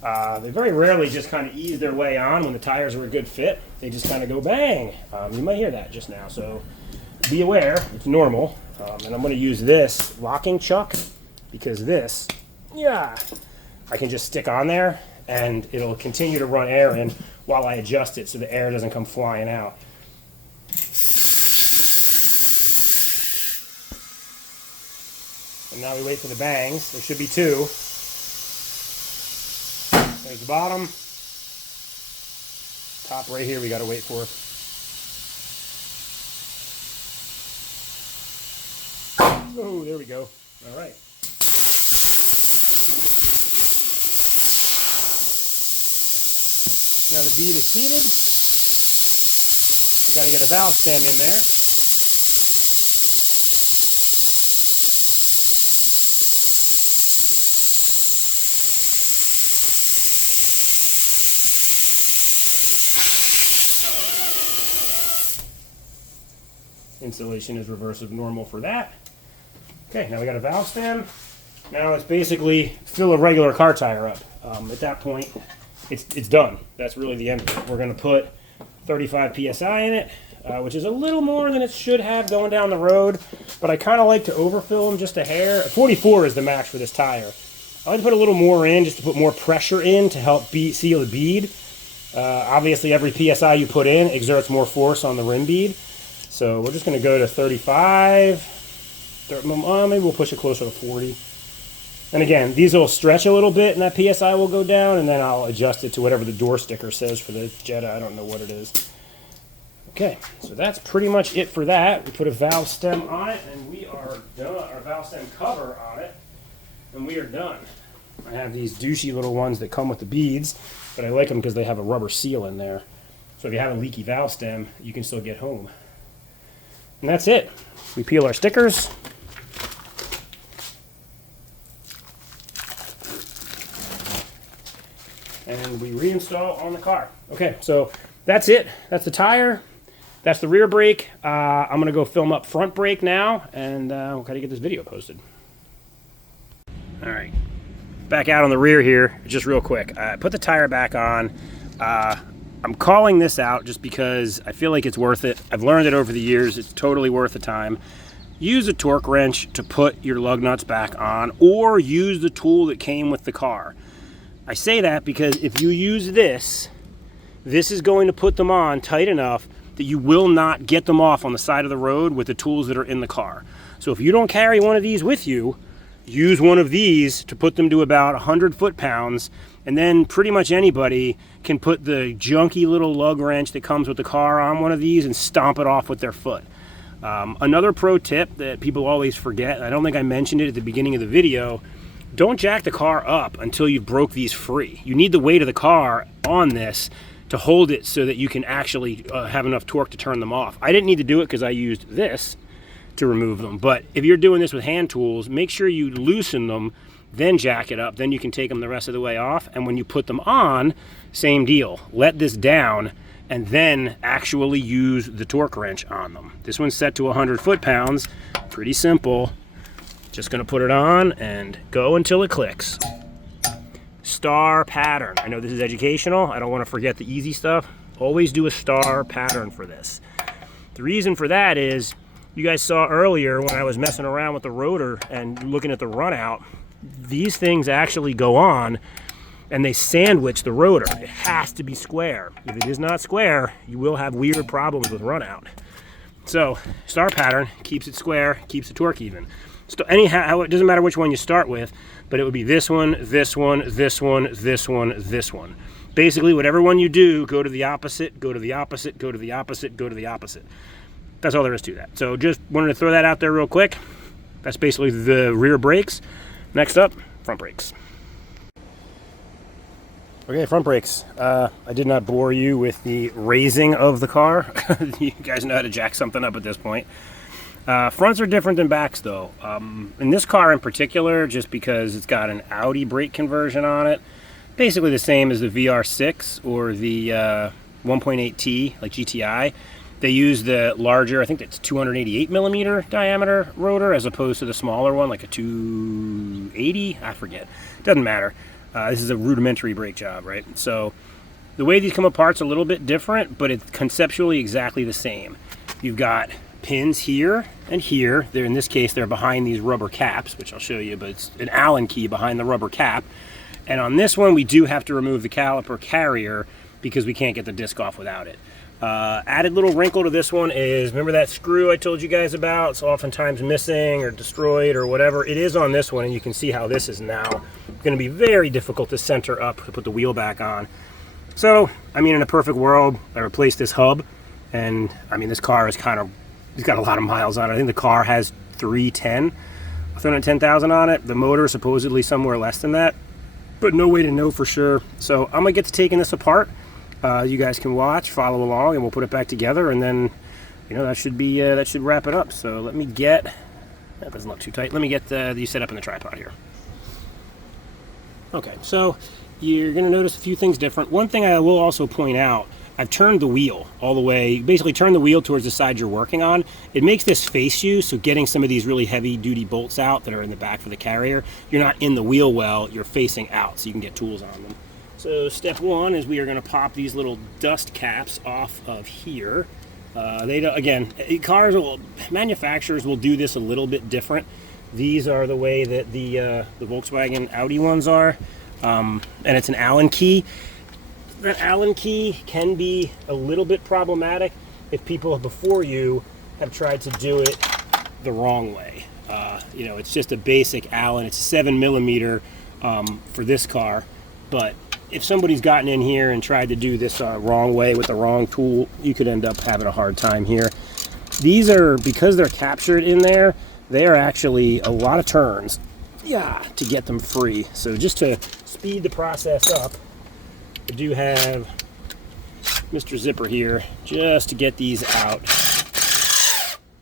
They very rarely just kind of ease their way on when the tires are a good fit. They just kind of go bang. You might hear that just now, so be aware. It's normal. And I'm going to use this locking chuck because this, yeah, I can just stick on there and it'll continue to run air in while I adjust it so the air doesn't come flying out. And now we wait for the bangs. There should be two. There's the bottom. Top right here we got to wait for. Oh, there we go. All right. Now the bead is seated. We got to get a valve stem in there. Installation is reverse of normal for that. Okay, now we got a valve stem. Now it's basically fill a regular car tire up. At that point, it's done. That's really the end of it. We're going to put 35 PSI in it, which is a little more than it should have going down the road, but I kind of like to overfill them just a hair. 44 is the max for this tire. I like to put a little more in just to put more pressure in to help seal the bead. Obviously, every PSI you put in exerts more force on the rim bead. So we're just going to go to 35. Maybe we'll push it closer to 40. And again, these will stretch a little bit and that PSI will go down, and then I'll adjust it to whatever the door sticker says for the Jetta. I don't know what it is. Okay, so that's pretty much it for that. We put a valve stem on it and we are done. Our valve stem cover on it, and we are done. I have these douchey little ones that come with the beads, but I like them because they have a rubber seal in there. So if you have a leaky valve stem, you can still get home. And that's it. We peel our stickers. And we reinstall on the car. Okay, so that's it. That's the tire. That's the rear brake. I'm going to go film up front brake now, and we'll kind of get this video posted. All right, back out on the rear here, just real quick. Put the tire back on. I'm calling this out just because I feel like it's worth it. I've learned it over the years. It's totally worth the time. Use a torque wrench to put your lug nuts back on, or use the tool that came with the car. I say that because if you use this is going to put them on tight enough that you will not get them off on the side of the road with the tools that are in the car. So if you don't carry one of these with you, use one of these to put them to about 100 foot-pounds, and then pretty much anybody can put the junky little lug wrench that comes with the car on one of these and stomp it off with their foot. Another pro tip that people always forget, I don't think I mentioned it at the beginning of the video, don't jack the car up until you broke these free. You need the weight of the car on this to hold it so that you can actually have enough torque to turn them off. I didn't need to do it because I used this to remove them, but if you're doing this with hand tools, make sure you loosen them, then jack it up, then you can take them the rest of the way off. And when you put them on, same deal. Let this down and then actually use the torque wrench on them. This one's set to 100 foot-pounds. Pretty simple. Just gonna put it on and go until it clicks. Star pattern. I know this is educational. I don't want to forget the easy stuff. Always do a star pattern for this. The reason for that is, you guys saw earlier when I was messing around with the rotor and looking at the run out, these things actually go on and they sandwich the rotor. It has to be square. If it is not square, you will have weird problems with run out. So star pattern keeps it square, keeps the torque even. So anyhow, it doesn't matter which one you start with, but it would be this one, this one, this one, this one, this one. Basically, whatever one you do, go to the opposite, go to the opposite, go to the opposite, go to the opposite. That's all there is to that. So just wanted to throw that out there real quick. That's basically the rear brakes. Next up, front brakes. Okay, front brakes. I did not bore you with the raising of the car. You guys know how to jack something up at this point. Fronts are different than backs though. In this car in particular, just because it's got an Audi brake conversion on it, basically the same as the VR6 or the 1.8T, like GTI. They use the larger, I think it's 288 millimeter diameter rotor, as opposed to the smaller one, like a 280. I forget. Doesn't matter. This is a rudimentary brake job, right? So the way these come apart's a little bit different, but it's conceptually exactly the same. You've got pins here and here. They're, in this case, they're behind these rubber caps, which I'll show you, but it's an Allen key behind the rubber cap. And on this one, we do have to remove the caliper carrier because we can't get the disc off without it. Added little wrinkle to this one is, remember that screw I told you guys about? It's oftentimes missing or destroyed or whatever. It is on this one, and you can see how this is now going to be very difficult to center up to put the wheel back on. So, I mean, in a perfect world, I replaced this hub, and I mean, this car is it's got a lot of miles on it. I think the car has 310,000 on it. The motor is supposedly somewhere less than that, but no way to know for sure. So I'm gonna get to taking this apart. You guys can watch, follow along, and we'll put it back together, and then, you know, that should be that should wrap it up. So let me get, that doesn't look too tight. Let me get these set up in the tripod here. Okay, so you're gonna notice a few things different. One thing I will also point out, I've turned the wheel all the way, basically turn the wheel towards the side you're working on. It makes this face you, so getting some of these really heavy duty bolts out that are in the back for the carrier, you're not in the wheel well, you're facing out, so you can get tools on them. So step one is we are going to pop these little dust caps off of here. They don't, again, manufacturers will do this a little bit different. These are the way that the Volkswagen Audi ones are, and it's an Allen key. That Allen key can be a little bit problematic if people before you have tried to do it the wrong way. You know, it's just a basic Allen. It's a 7 millimeter for this car, but if somebody's gotten in here and tried to do this wrong way with the wrong tool, you could end up having a hard time here. These are, because they're captured in there, they are actually a lot of turns, yeah, to get them free. So just to speed the process up, I do have Mr. Zipper here just to get these out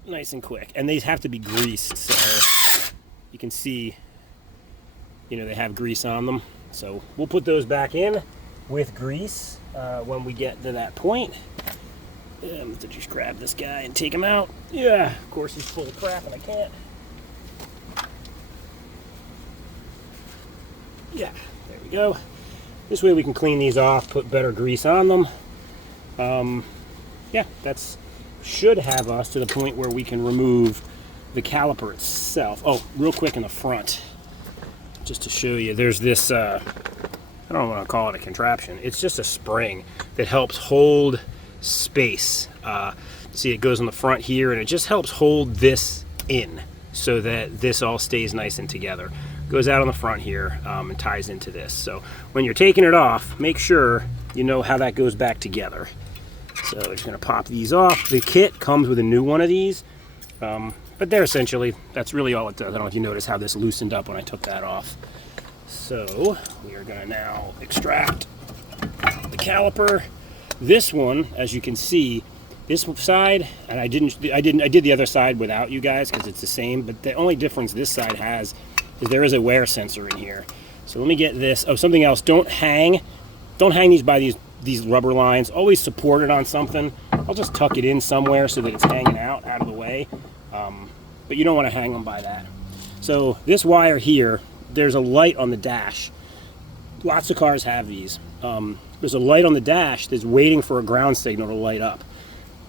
nice and quick. And these have to be greased, so you can see, you know, they have grease on them. So we'll put those back in with grease when we get to that point. I'm going to just grab this guy and take him out. Yeah, of course he's full of crap and I can't. Yeah, there we go. This way we can clean these off, put better grease on them. Yeah, that's should have us to the point where we can remove the caliper itself. Oh, real quick in the front, just to show you, there's this, I don't want to call it a contraption. It's just a spring that helps hold space. See, it goes on the front here, and it just helps hold this in so that this all stays nice and together. Goes out on the front here and ties into this. So when you're taking it off, make sure you know how that goes back together. So we're just going to pop these off. The kit comes with a new one of these, but they're essentially, that's really all it does. I don't know if you notice how this loosened up when I took that off. So we are going to now extract the caliper. This one, as you can see, this side, and I did the other side without you guys because it's the same, but the only difference this side has is there is a wear sensor in here. So let me get this. Oh, something else. Don't hang these by these rubber lines. Always support it on something. I'll just tuck it in somewhere so that it's hanging out of the way. But you don't want to hang them by that. So this wire here, there's a light on the dash. Lots of cars have these. There's a light on the dash that's waiting for a ground signal to light up.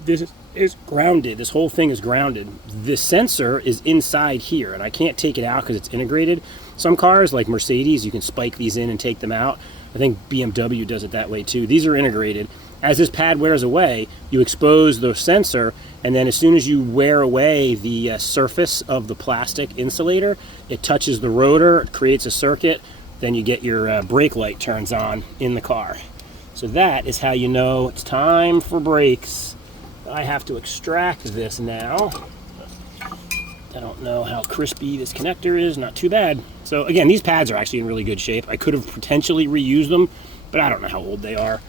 This is grounded. This whole thing is grounded. The sensor is inside here, and I can't take it out because it's integrated. Some cars, like Mercedes, you can spike these in and take them out. I think BMW does it that way too. These are integrated. As this pad wears away, you expose the sensor, and then as soon as you wear away the surface of the plastic insulator, it touches the rotor, it creates a circuit, then you get your brake light turns on in the car. So that is how you know it's time for brakes. I have to extract this now. I don't know how crispy this connector is, not too bad. So again, these pads are actually in really good shape. I could have potentially reused them, but I don't know how old they are.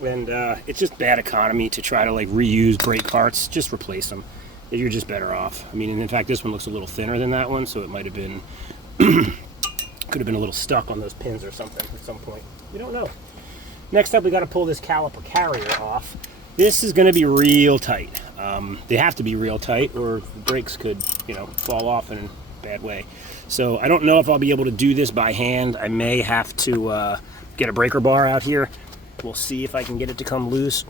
And it's just bad economy to try to like reuse brake parts. Just replace them. You're just better off. I mean, and in fact, this one looks a little thinner than that one, so it might have been, could have been a little stuck on those pins or something at some point. We don't know. Next up, we got to pull this caliper carrier off. This is going to be real tight. They have to be real tight, or the brakes could, fall off in a bad way. So I don't know if I'll be able to do this by hand. I may have to get a breaker bar out here. We'll see if I can get it to come loose.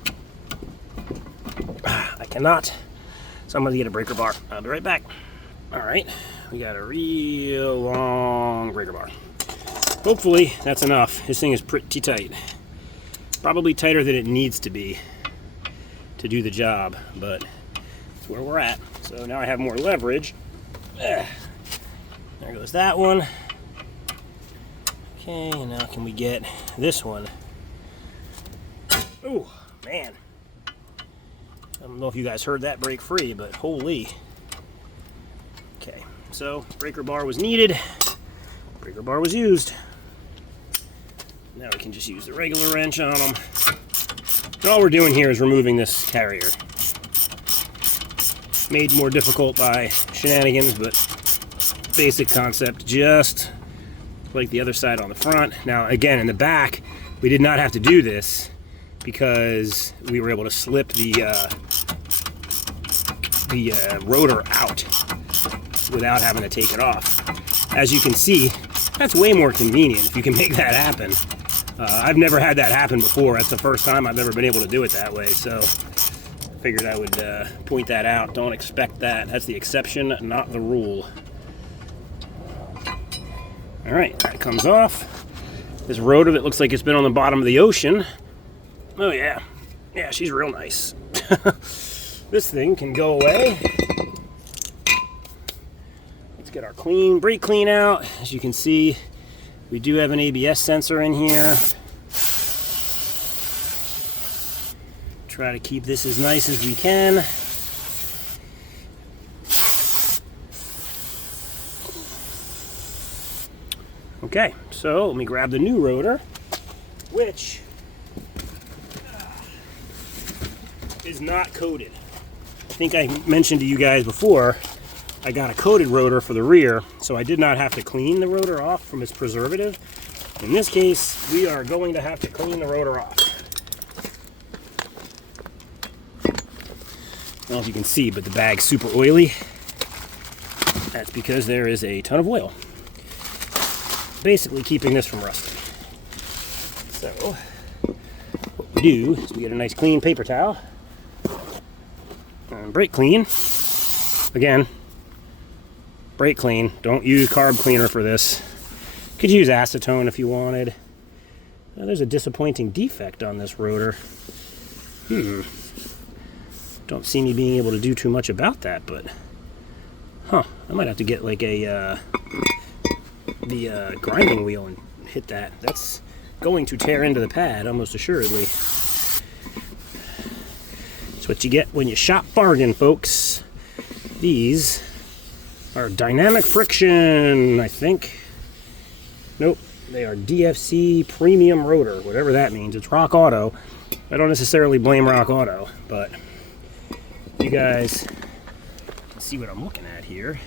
I cannot, so I'm going to get a breaker bar. I'll be right back. All right, we got a real long breaker bar. Hopefully that's enough. This thing is pretty tight. Probably tighter than it needs to be to do the job, but that's where we're at. So now I have more leverage. There goes that one. Okay, and now can we get this one? Oh, man. I don't know if you guys heard that break free, but holy. Okay, so breaker bar was needed. Breaker bar was used. Now we can just use the regular wrench on them. And all we're doing here is removing this carrier. Made more difficult by shenanigans, but basic concept, just like the other side on the front. Now again, in the back, we did not have to do this because we were able to slip the rotor out without having to take it off. As you can see, that's way more convenient if you can make that happen. I've never had that happen before. That's the first time I've ever been able to do it that way, so I figured I would point that out. Don't expect that. That's the exception, not the rule. All right, that comes off. This rotor that looks like it's been on the bottom of the ocean. Oh yeah, yeah, she's real nice. This thing can go away. Let's get our brake clean out. As you can see, we do have an ABS sensor in here. Try to keep this as nice as we can. Okay, so let me grab the new rotor, which is not coated. I think I mentioned to you guys before, I got a coated rotor for the rear, so I did not have to clean the rotor off from its preservative. In this case, we are going to have to clean the rotor off. I don't know if you can see, but the bag's super oily. That's because there is a ton of oil, basically keeping this from rusting. So, what we do is we get a nice clean paper towel, and brake clean. Again, brake clean. Don't use carb cleaner for this. Could use acetone if you wanted. Now, there's a disappointing defect on this rotor. Don't see me being able to do too much about that, but I might have to get like the grinding wheel and hit that. That's going to tear into the pad almost assuredly. That's what you get when you shop bargain, folks. These are dynamic friction, I think. Nope, they are DFC premium rotor, whatever that means. It's Rock Auto. I don't necessarily blame Rock Auto, but you guys can see what I'm looking at here.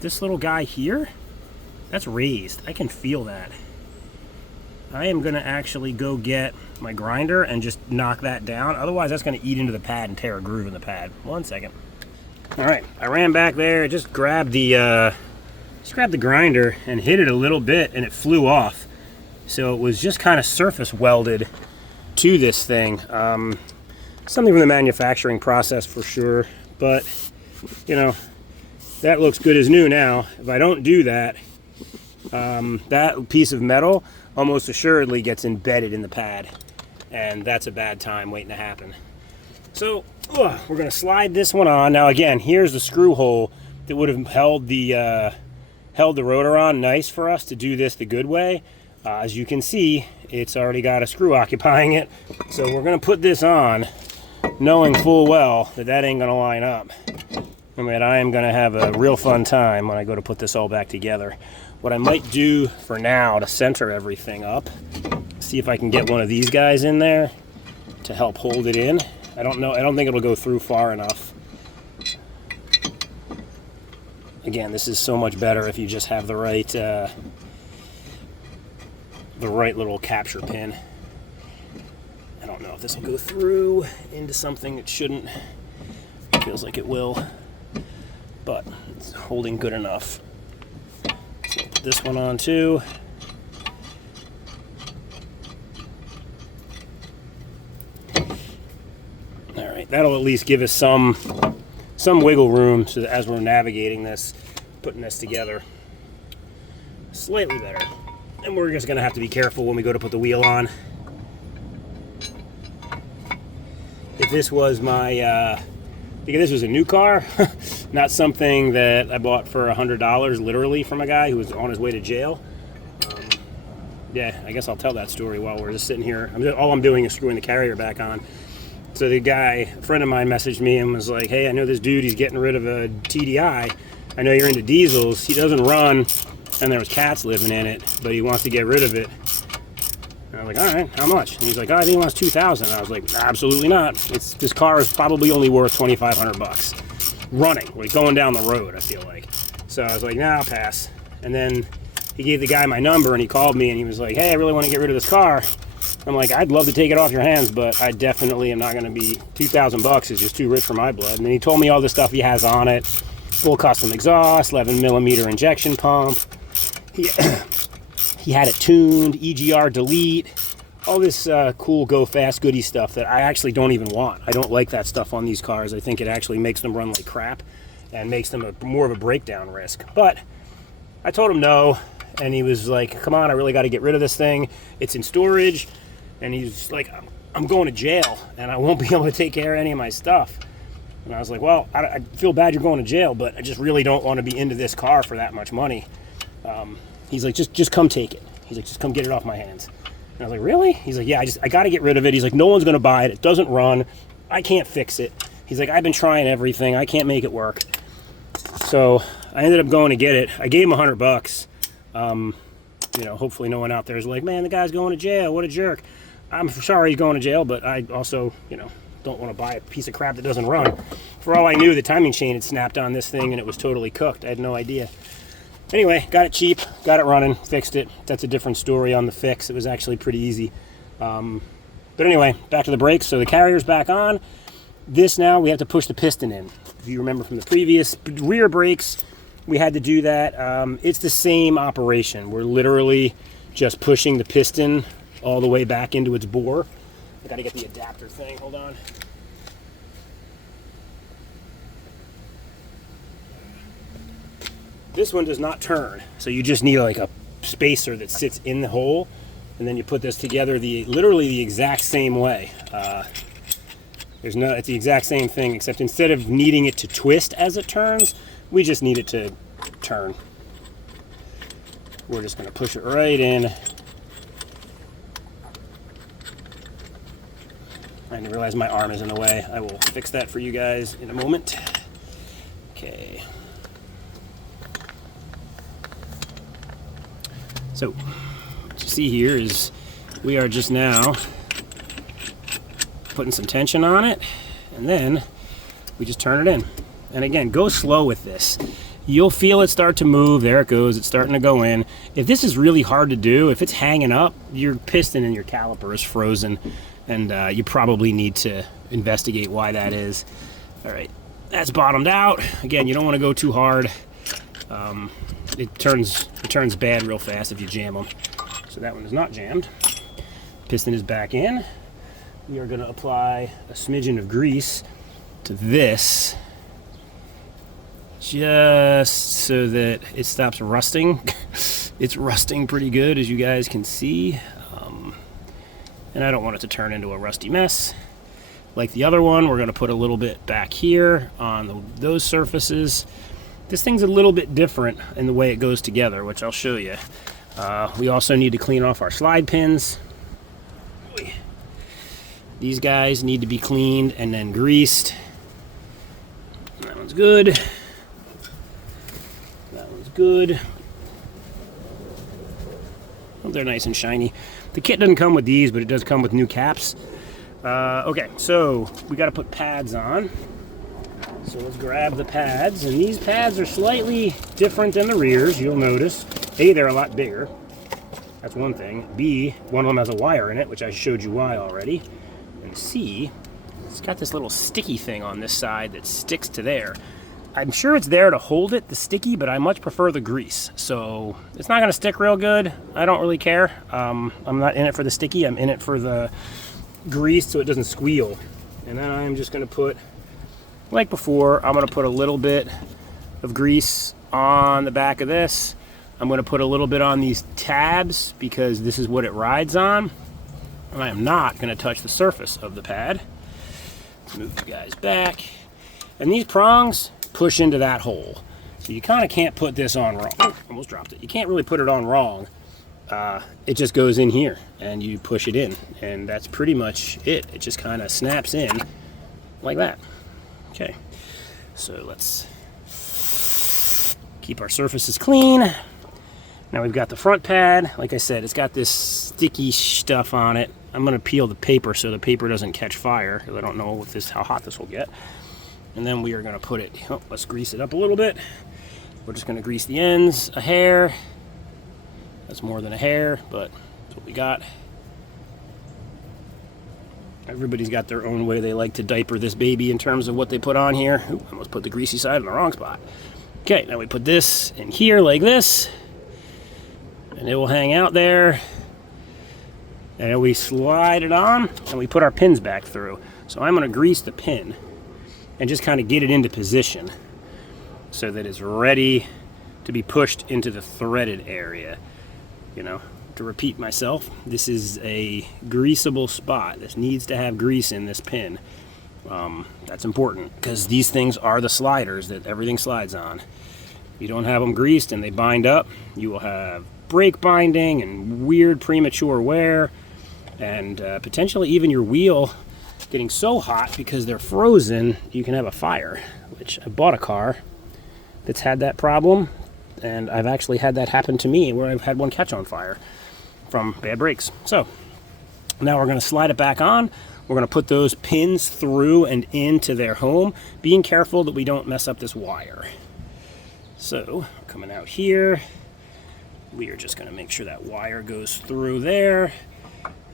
This little guy here, that's raised. I can feel that. I am going to actually go get my grinder and just knock that down. Otherwise, that's going to eat into the pad and tear a groove in the pad. 1 second. All right, I ran back there, just grabbed the grinder and hit it a little bit, and it flew off. So it was just kind of surface welded to this thing. Something from the manufacturing process for sure, but that looks good as new now. If I don't do that, that piece of metal almost assuredly gets embedded in the pad, and that's a bad time waiting to happen. So we're going to slide this one on. Now again, here's the screw hole that would have held the rotor on nice for us to do this the good way. As you can see, it's already got a screw occupying it. So we're going to put this on knowing full well that ain't going to line up. I mean, I am going to have a real fun time when I go to put this all back together. What I might do for now to center everything up, see if I can get one of these guys in there to help hold it in. I don't know. I don't think it'll go through far enough. Again, this is so much better if you just have the the right little capture pin. I don't know if this will go through into something it shouldn't. It feels like it will, but it's holding good enough. So I'll put this one on too. All right, that'll at least give us some wiggle room so that as we're navigating this, putting this together, slightly better. And we're just gonna have to be careful when we go to put the wheel on. If this was my, because this was a new car, not something that I bought for $100 literally from a guy who was on his way to jail. Yeah, I guess I'll tell that story while we're just sitting here. All I'm doing is screwing the carrier back on. So the guy, a friend of mine, messaged me and was like, hey, I know this dude, he's getting rid of a TDI. I know you're into diesels. He doesn't run, and there was cats living in it, but he wants to get rid of it. And I was like, all right, how much? And he's like, oh, I think he wants $2,000. I was like, absolutely not. This car is probably only worth $2,500 running, like going down the road, I feel like. So I was like, nah, I'll pass. And then he gave the guy my number, and he called me, and he was like, hey, I really want to get rid of this car. I'm like, I'd love to take it off your hands, but I definitely am not going to be, $2,000 is just too rich for my blood. And then he told me all the stuff he has on it, full custom exhaust, 11mm injection pump. He had it tuned, EGR delete, all this cool go fast goody stuff that I actually don't even want. I don't like that stuff on these cars. I think it actually makes them run like crap and makes them more of a breakdown risk. But I told him no, and he was like, come on, I really got to get rid of this thing. It's in storage. And he's like, I'm going to jail, and I won't be able to take care of any of my stuff. And I was like, well, I feel bad you're going to jail, but I just really don't want to be into this car for that much money. He's like, just come take it. He's like, just come get it off my hands. And I was like, really? He's like, yeah, I got to get rid of it. He's like, no one's going to buy it. It doesn't run. I can't fix it. He's like, I've been trying everything. I can't make it work. So I ended up going to get it. I gave him $100. You know, hopefully no one out there is like, man, the guy's going to jail. What a jerk. I'm sorry he's going to jail, but I also, you know, don't want to buy a piece of crap that doesn't run. For all I knew, the timing chain had snapped on this thing and it was totally cooked. I had no idea. Anyway, got it cheap, got it running, fixed it. That's a different story on the fix. It was actually pretty easy. But anyway, back to the brakes. So the carrier's back on. This now, we have to push the piston in. If you remember from the previous rear brakes, we had to do that. It's the same operation. We're literally just pushing the piston all the way back into its bore. I gotta get the adapter thing, hold on. This one does not turn, so you just need like a spacer that sits in the hole, and then you put this together literally the exact same way. It's the exact same thing, except instead of needing it to twist as it turns, we just need it to turn. We're just gonna push it right in. I didn't realize my arm is in the way. I will fix that for you guys in a moment. Okay. So, what you see here is we are just now putting some tension on it, and then we just turn it in. And again, go slow with this. You'll feel it start to move. There it goes. It's starting to go in. If this is really hard to do, if it's hanging up, your piston and your caliper is frozen, and you probably need to investigate why that is. All right, that's bottomed out. Again, you don't want to go too hard. It turns bad real fast if you jam them. So that one is not jammed. Piston is back in. We are going to apply a smidgen of grease to this, just so that it stops rusting. It's rusting pretty good, as you guys can see. And I don't want it to turn into a rusty mess. Like the other one, we're going to put a little bit back here on those surfaces. This thing's a little bit different in the way it goes together, which I'll show you. We also need to clean off our slide pins. These guys need to be cleaned and then greased. That one's good. That one's good. Oh, they're nice and shiny. The kit doesn't come with these, but it does come with new caps. Okay, so we got to put pads on. So let's grab the pads, and these pads are slightly different than the rears, you'll notice. A, they're a lot bigger. That's one thing. B, one of them has a wire in it, which I showed you why already. And C, it's got this little sticky thing on this side that sticks to there. I'm sure it's there to hold it, the sticky, but I much prefer the grease. So it's not gonna stick real good. I don't really care. I'm not in it for the sticky, I'm in it for the grease so it doesn't squeal. And then I'm just gonna put, like before, I'm gonna put a little bit of grease on the back of this. I'm gonna put a little bit on these tabs because this is what it rides on. And I am not gonna touch the surface of the pad. Let's move you guys back. And these prongs push into that hole. So you kind of can't put this on wrong. Oh, almost dropped it. You can't really put it on wrong. It just goes in here and you push it in. And that's pretty much it. It just kind of snaps in like that. Okay, so let's keep our surfaces clean. Now we've got the front pad. Like I said, it's got this sticky stuff on it. I'm gonna peel the paper so the paper doesn't catch fire because I don't know if how hot this will get. And then we are gonna put it, oh, let's grease it up a little bit. We're just gonna grease the ends a hair. That's more than a hair, but that's what we got. Everybody's got their own way they like to diaper this baby in terms of what they put on here. Ooh, I almost put the greasy side in the wrong spot. Okay, now we put this in here like this, and it will hang out there. And we slide it on, and we put our pins back through. So I'm gonna grease the pin and just kind of get it into position so that it's ready to be pushed into the threaded area. You know, to repeat myself, this is a greasable spot. This needs to have grease in this pin. That's important because these things are the sliders that everything slides on. If you don't have them greased and they bind up, you will have brake binding and weird premature wear, and potentially even your wheel getting so hot because they're frozen you can have a fire, which I bought a car that's had that problem, and I've actually had that happen to me where I've had one catch on fire from bad brakes. So now we're going to slide it back on. We're going to put those pins through and into their home, being careful that we don't mess up this wire. So coming out here, we are just going to make sure that wire goes through there.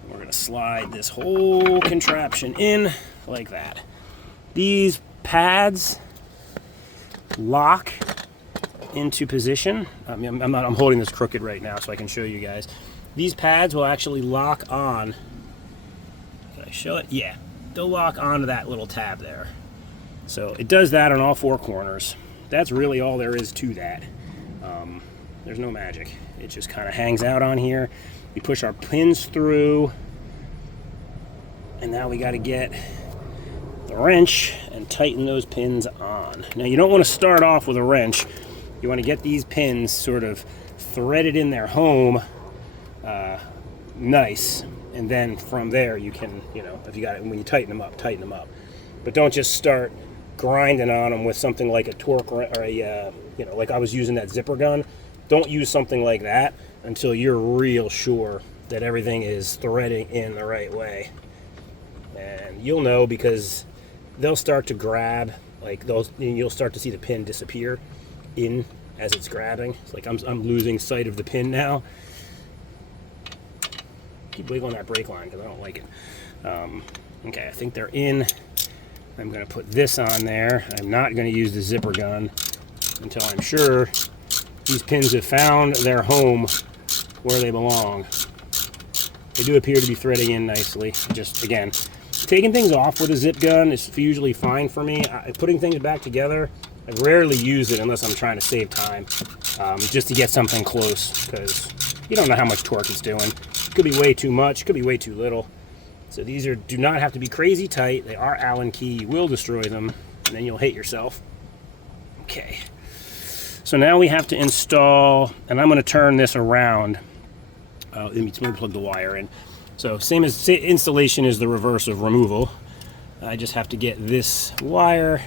We're going to slide this whole contraption in like that. These pads lock into position. I'm holding this crooked right now so I can show you guys. These pads will actually lock on. Can I show it? Yeah, they'll lock onto that little tab there. So it does that on all four corners. That's really all there is to that. There's no magic. It just kind of hangs out on here. We push our pins through, and now we got to get the wrench and tighten those pins on. Now you don't want to start off with a wrench. You want to get these pins sort of threaded in their home nice, and then from there you can, you know, if you got it, when you tighten them up. But don't just start grinding on them with something like a torque or a, you know, like I was using that zipper gun. Don't use something like that until you're real sure that everything is threading in the right way. And you'll know because they'll start to grab, like those, you'll start to see the pin disappear in as it's grabbing. It's like I'm losing sight of the pin now. Keep wiggling that brake line because I don't like it. Okay, I think they're in. I'm going to put this on there. I'm not going to use the zipper gun until I'm sure these pins have found their home where they belong. They do appear to be threading in nicely. Just, again, taking things off with a zip gun is usually fine for me. Putting things back together, I rarely use it unless I'm trying to save time, just to get something close, because you don't know how much torque it's doing. It could be way too much, it could be way too little. So these do not have to be crazy tight. They are Allen key. You will destroy them, and then you'll hate yourself. Okay. So now we have to install, and I'm going to turn this around. Let me plug the wire in. So same as installation is the reverse of removal. I just have to get this wire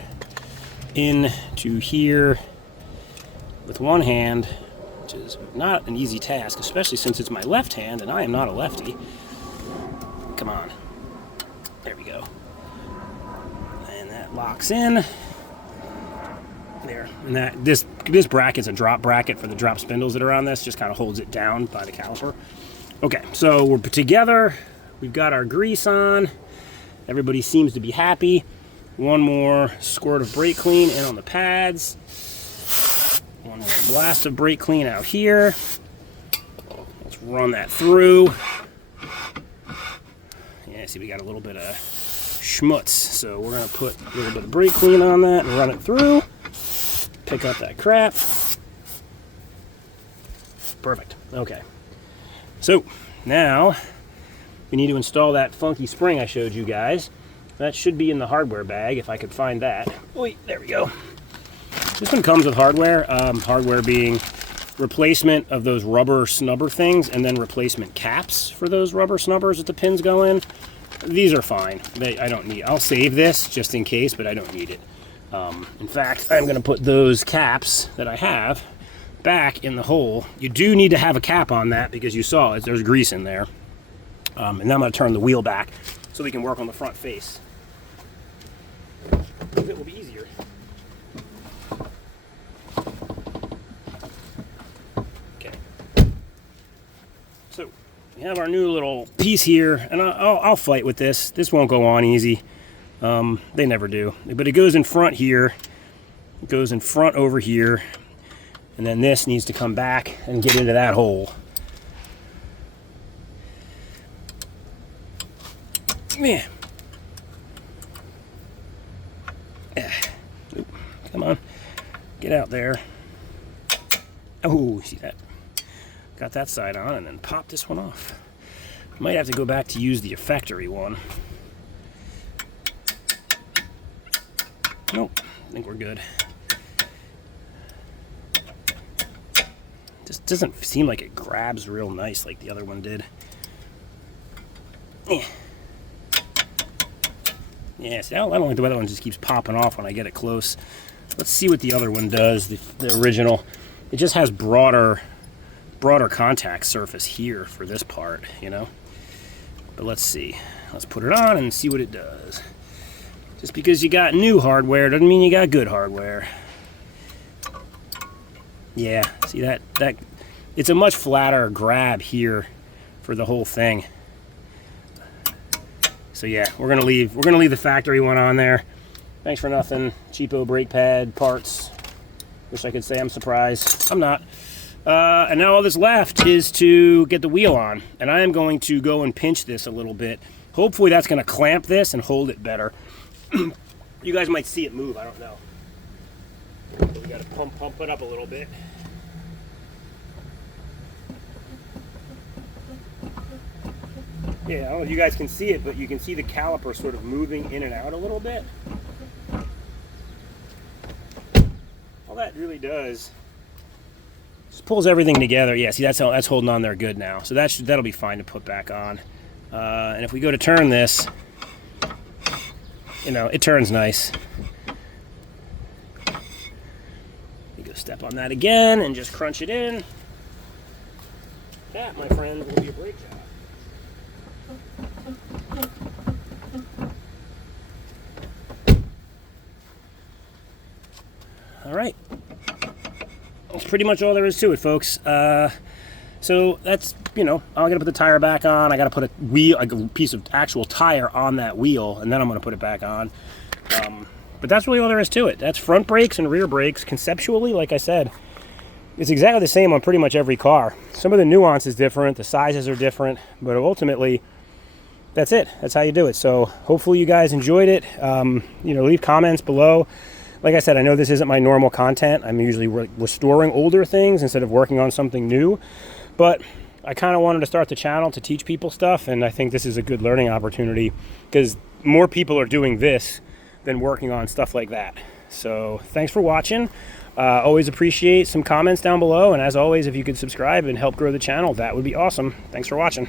into here with one hand, which is not an easy task, especially since it's my left hand and I am not a lefty. Come on. There we go. And that locks in. There. And that this bracket's a drop bracket for the drop spindles that are on this, just kind of holds it down by the caliper. Okay, so we're together. We've got our grease on. Everybody seems to be happy. One more squirt of brake clean in on the pads. One more blast of brake clean out here. Let's run that through. Yeah, see, we got a little bit of schmutz. So we're going to put a little bit of brake clean on that and run it through. Pick up that crap. Perfect. Okay. So now we need to install that funky spring I showed you guys. That should be in the hardware bag if I could find that. Wait, there we go. This one comes with hardware. Hardware being replacement of those rubber snubber things and then replacement caps for those rubber snubbers that the pins go in. These are fine. I don't need. I'll save this just in case, but I don't need it. In fact, I'm going to put those caps that I have back in the hole. You do need to have a cap on that because you saw it. There's grease in there. And now I'm going to turn the wheel back so we can work on the front face. It will be easier. Okay. So we have our new little piece here, and I'll fight with this. This won't go on easy. They never do. But it goes in front here. It goes in front over here. And then this needs to come back and get into that hole. Man. Come on. Get out there. Oh, see that? Got that side on and then pop this one off. Might have to go back to use the factory one. Nope, I think we're good. Just doesn't seem like it grabs real nice like the other one did. Yeah, see, I don't like the way that one just keeps popping off when I get it close. Let's see what the other one does, the original. It just has broader contact surface here for this part, you know? But let's see. Let's put it on and see what it does. Just because you got new hardware doesn't mean you got good hardware. Yeah, see that it's a much flatter grab here for the whole thing. So yeah, we're gonna leave the factory one on there. Thanks for nothing, cheapo brake pad parts. Wish I could say I'm surprised. I'm not. And now all that's left is to get the wheel on, and I am going to go and pinch this a little bit. Hopefully that's gonna clamp this and hold it better. You guys might see it move, I don't know. So we gotta pump it up a little bit. Yeah, I don't know if you guys can see it, but you can see the caliper sort of moving in and out a little bit. All that really does just pulls everything together. Yeah, see, that's holding on there good now. So that'll be fine to put back on. And if we go to turn this, you know, it turns nice. You go step on that again and just crunch it in. That, my friend, will be a brake job. All right. That's pretty much all there is to it, folks. So that's, you know, I gotta put the tire back on. I gotta put a piece of actual tire on that wheel, and then I'm gonna put it back on. But that's really all there is to it. That's front brakes and rear brakes. Conceptually, like I said, it's exactly the same on pretty much every car. Some of the nuance is different, the sizes are different, but ultimately, that's it. That's how you do it. So hopefully you guys enjoyed it. You know, leave comments below. Like I said, I know this isn't my normal content. I'm usually restoring older things instead of working on something new. But I kind of wanted to start the channel to teach people stuff, and I think this is a good learning opportunity because more people are doing this than working on stuff like that. So thanks for watching. Always appreciate some comments down below, and as always, if you could subscribe and help grow the channel, that would be awesome. Thanks for watching.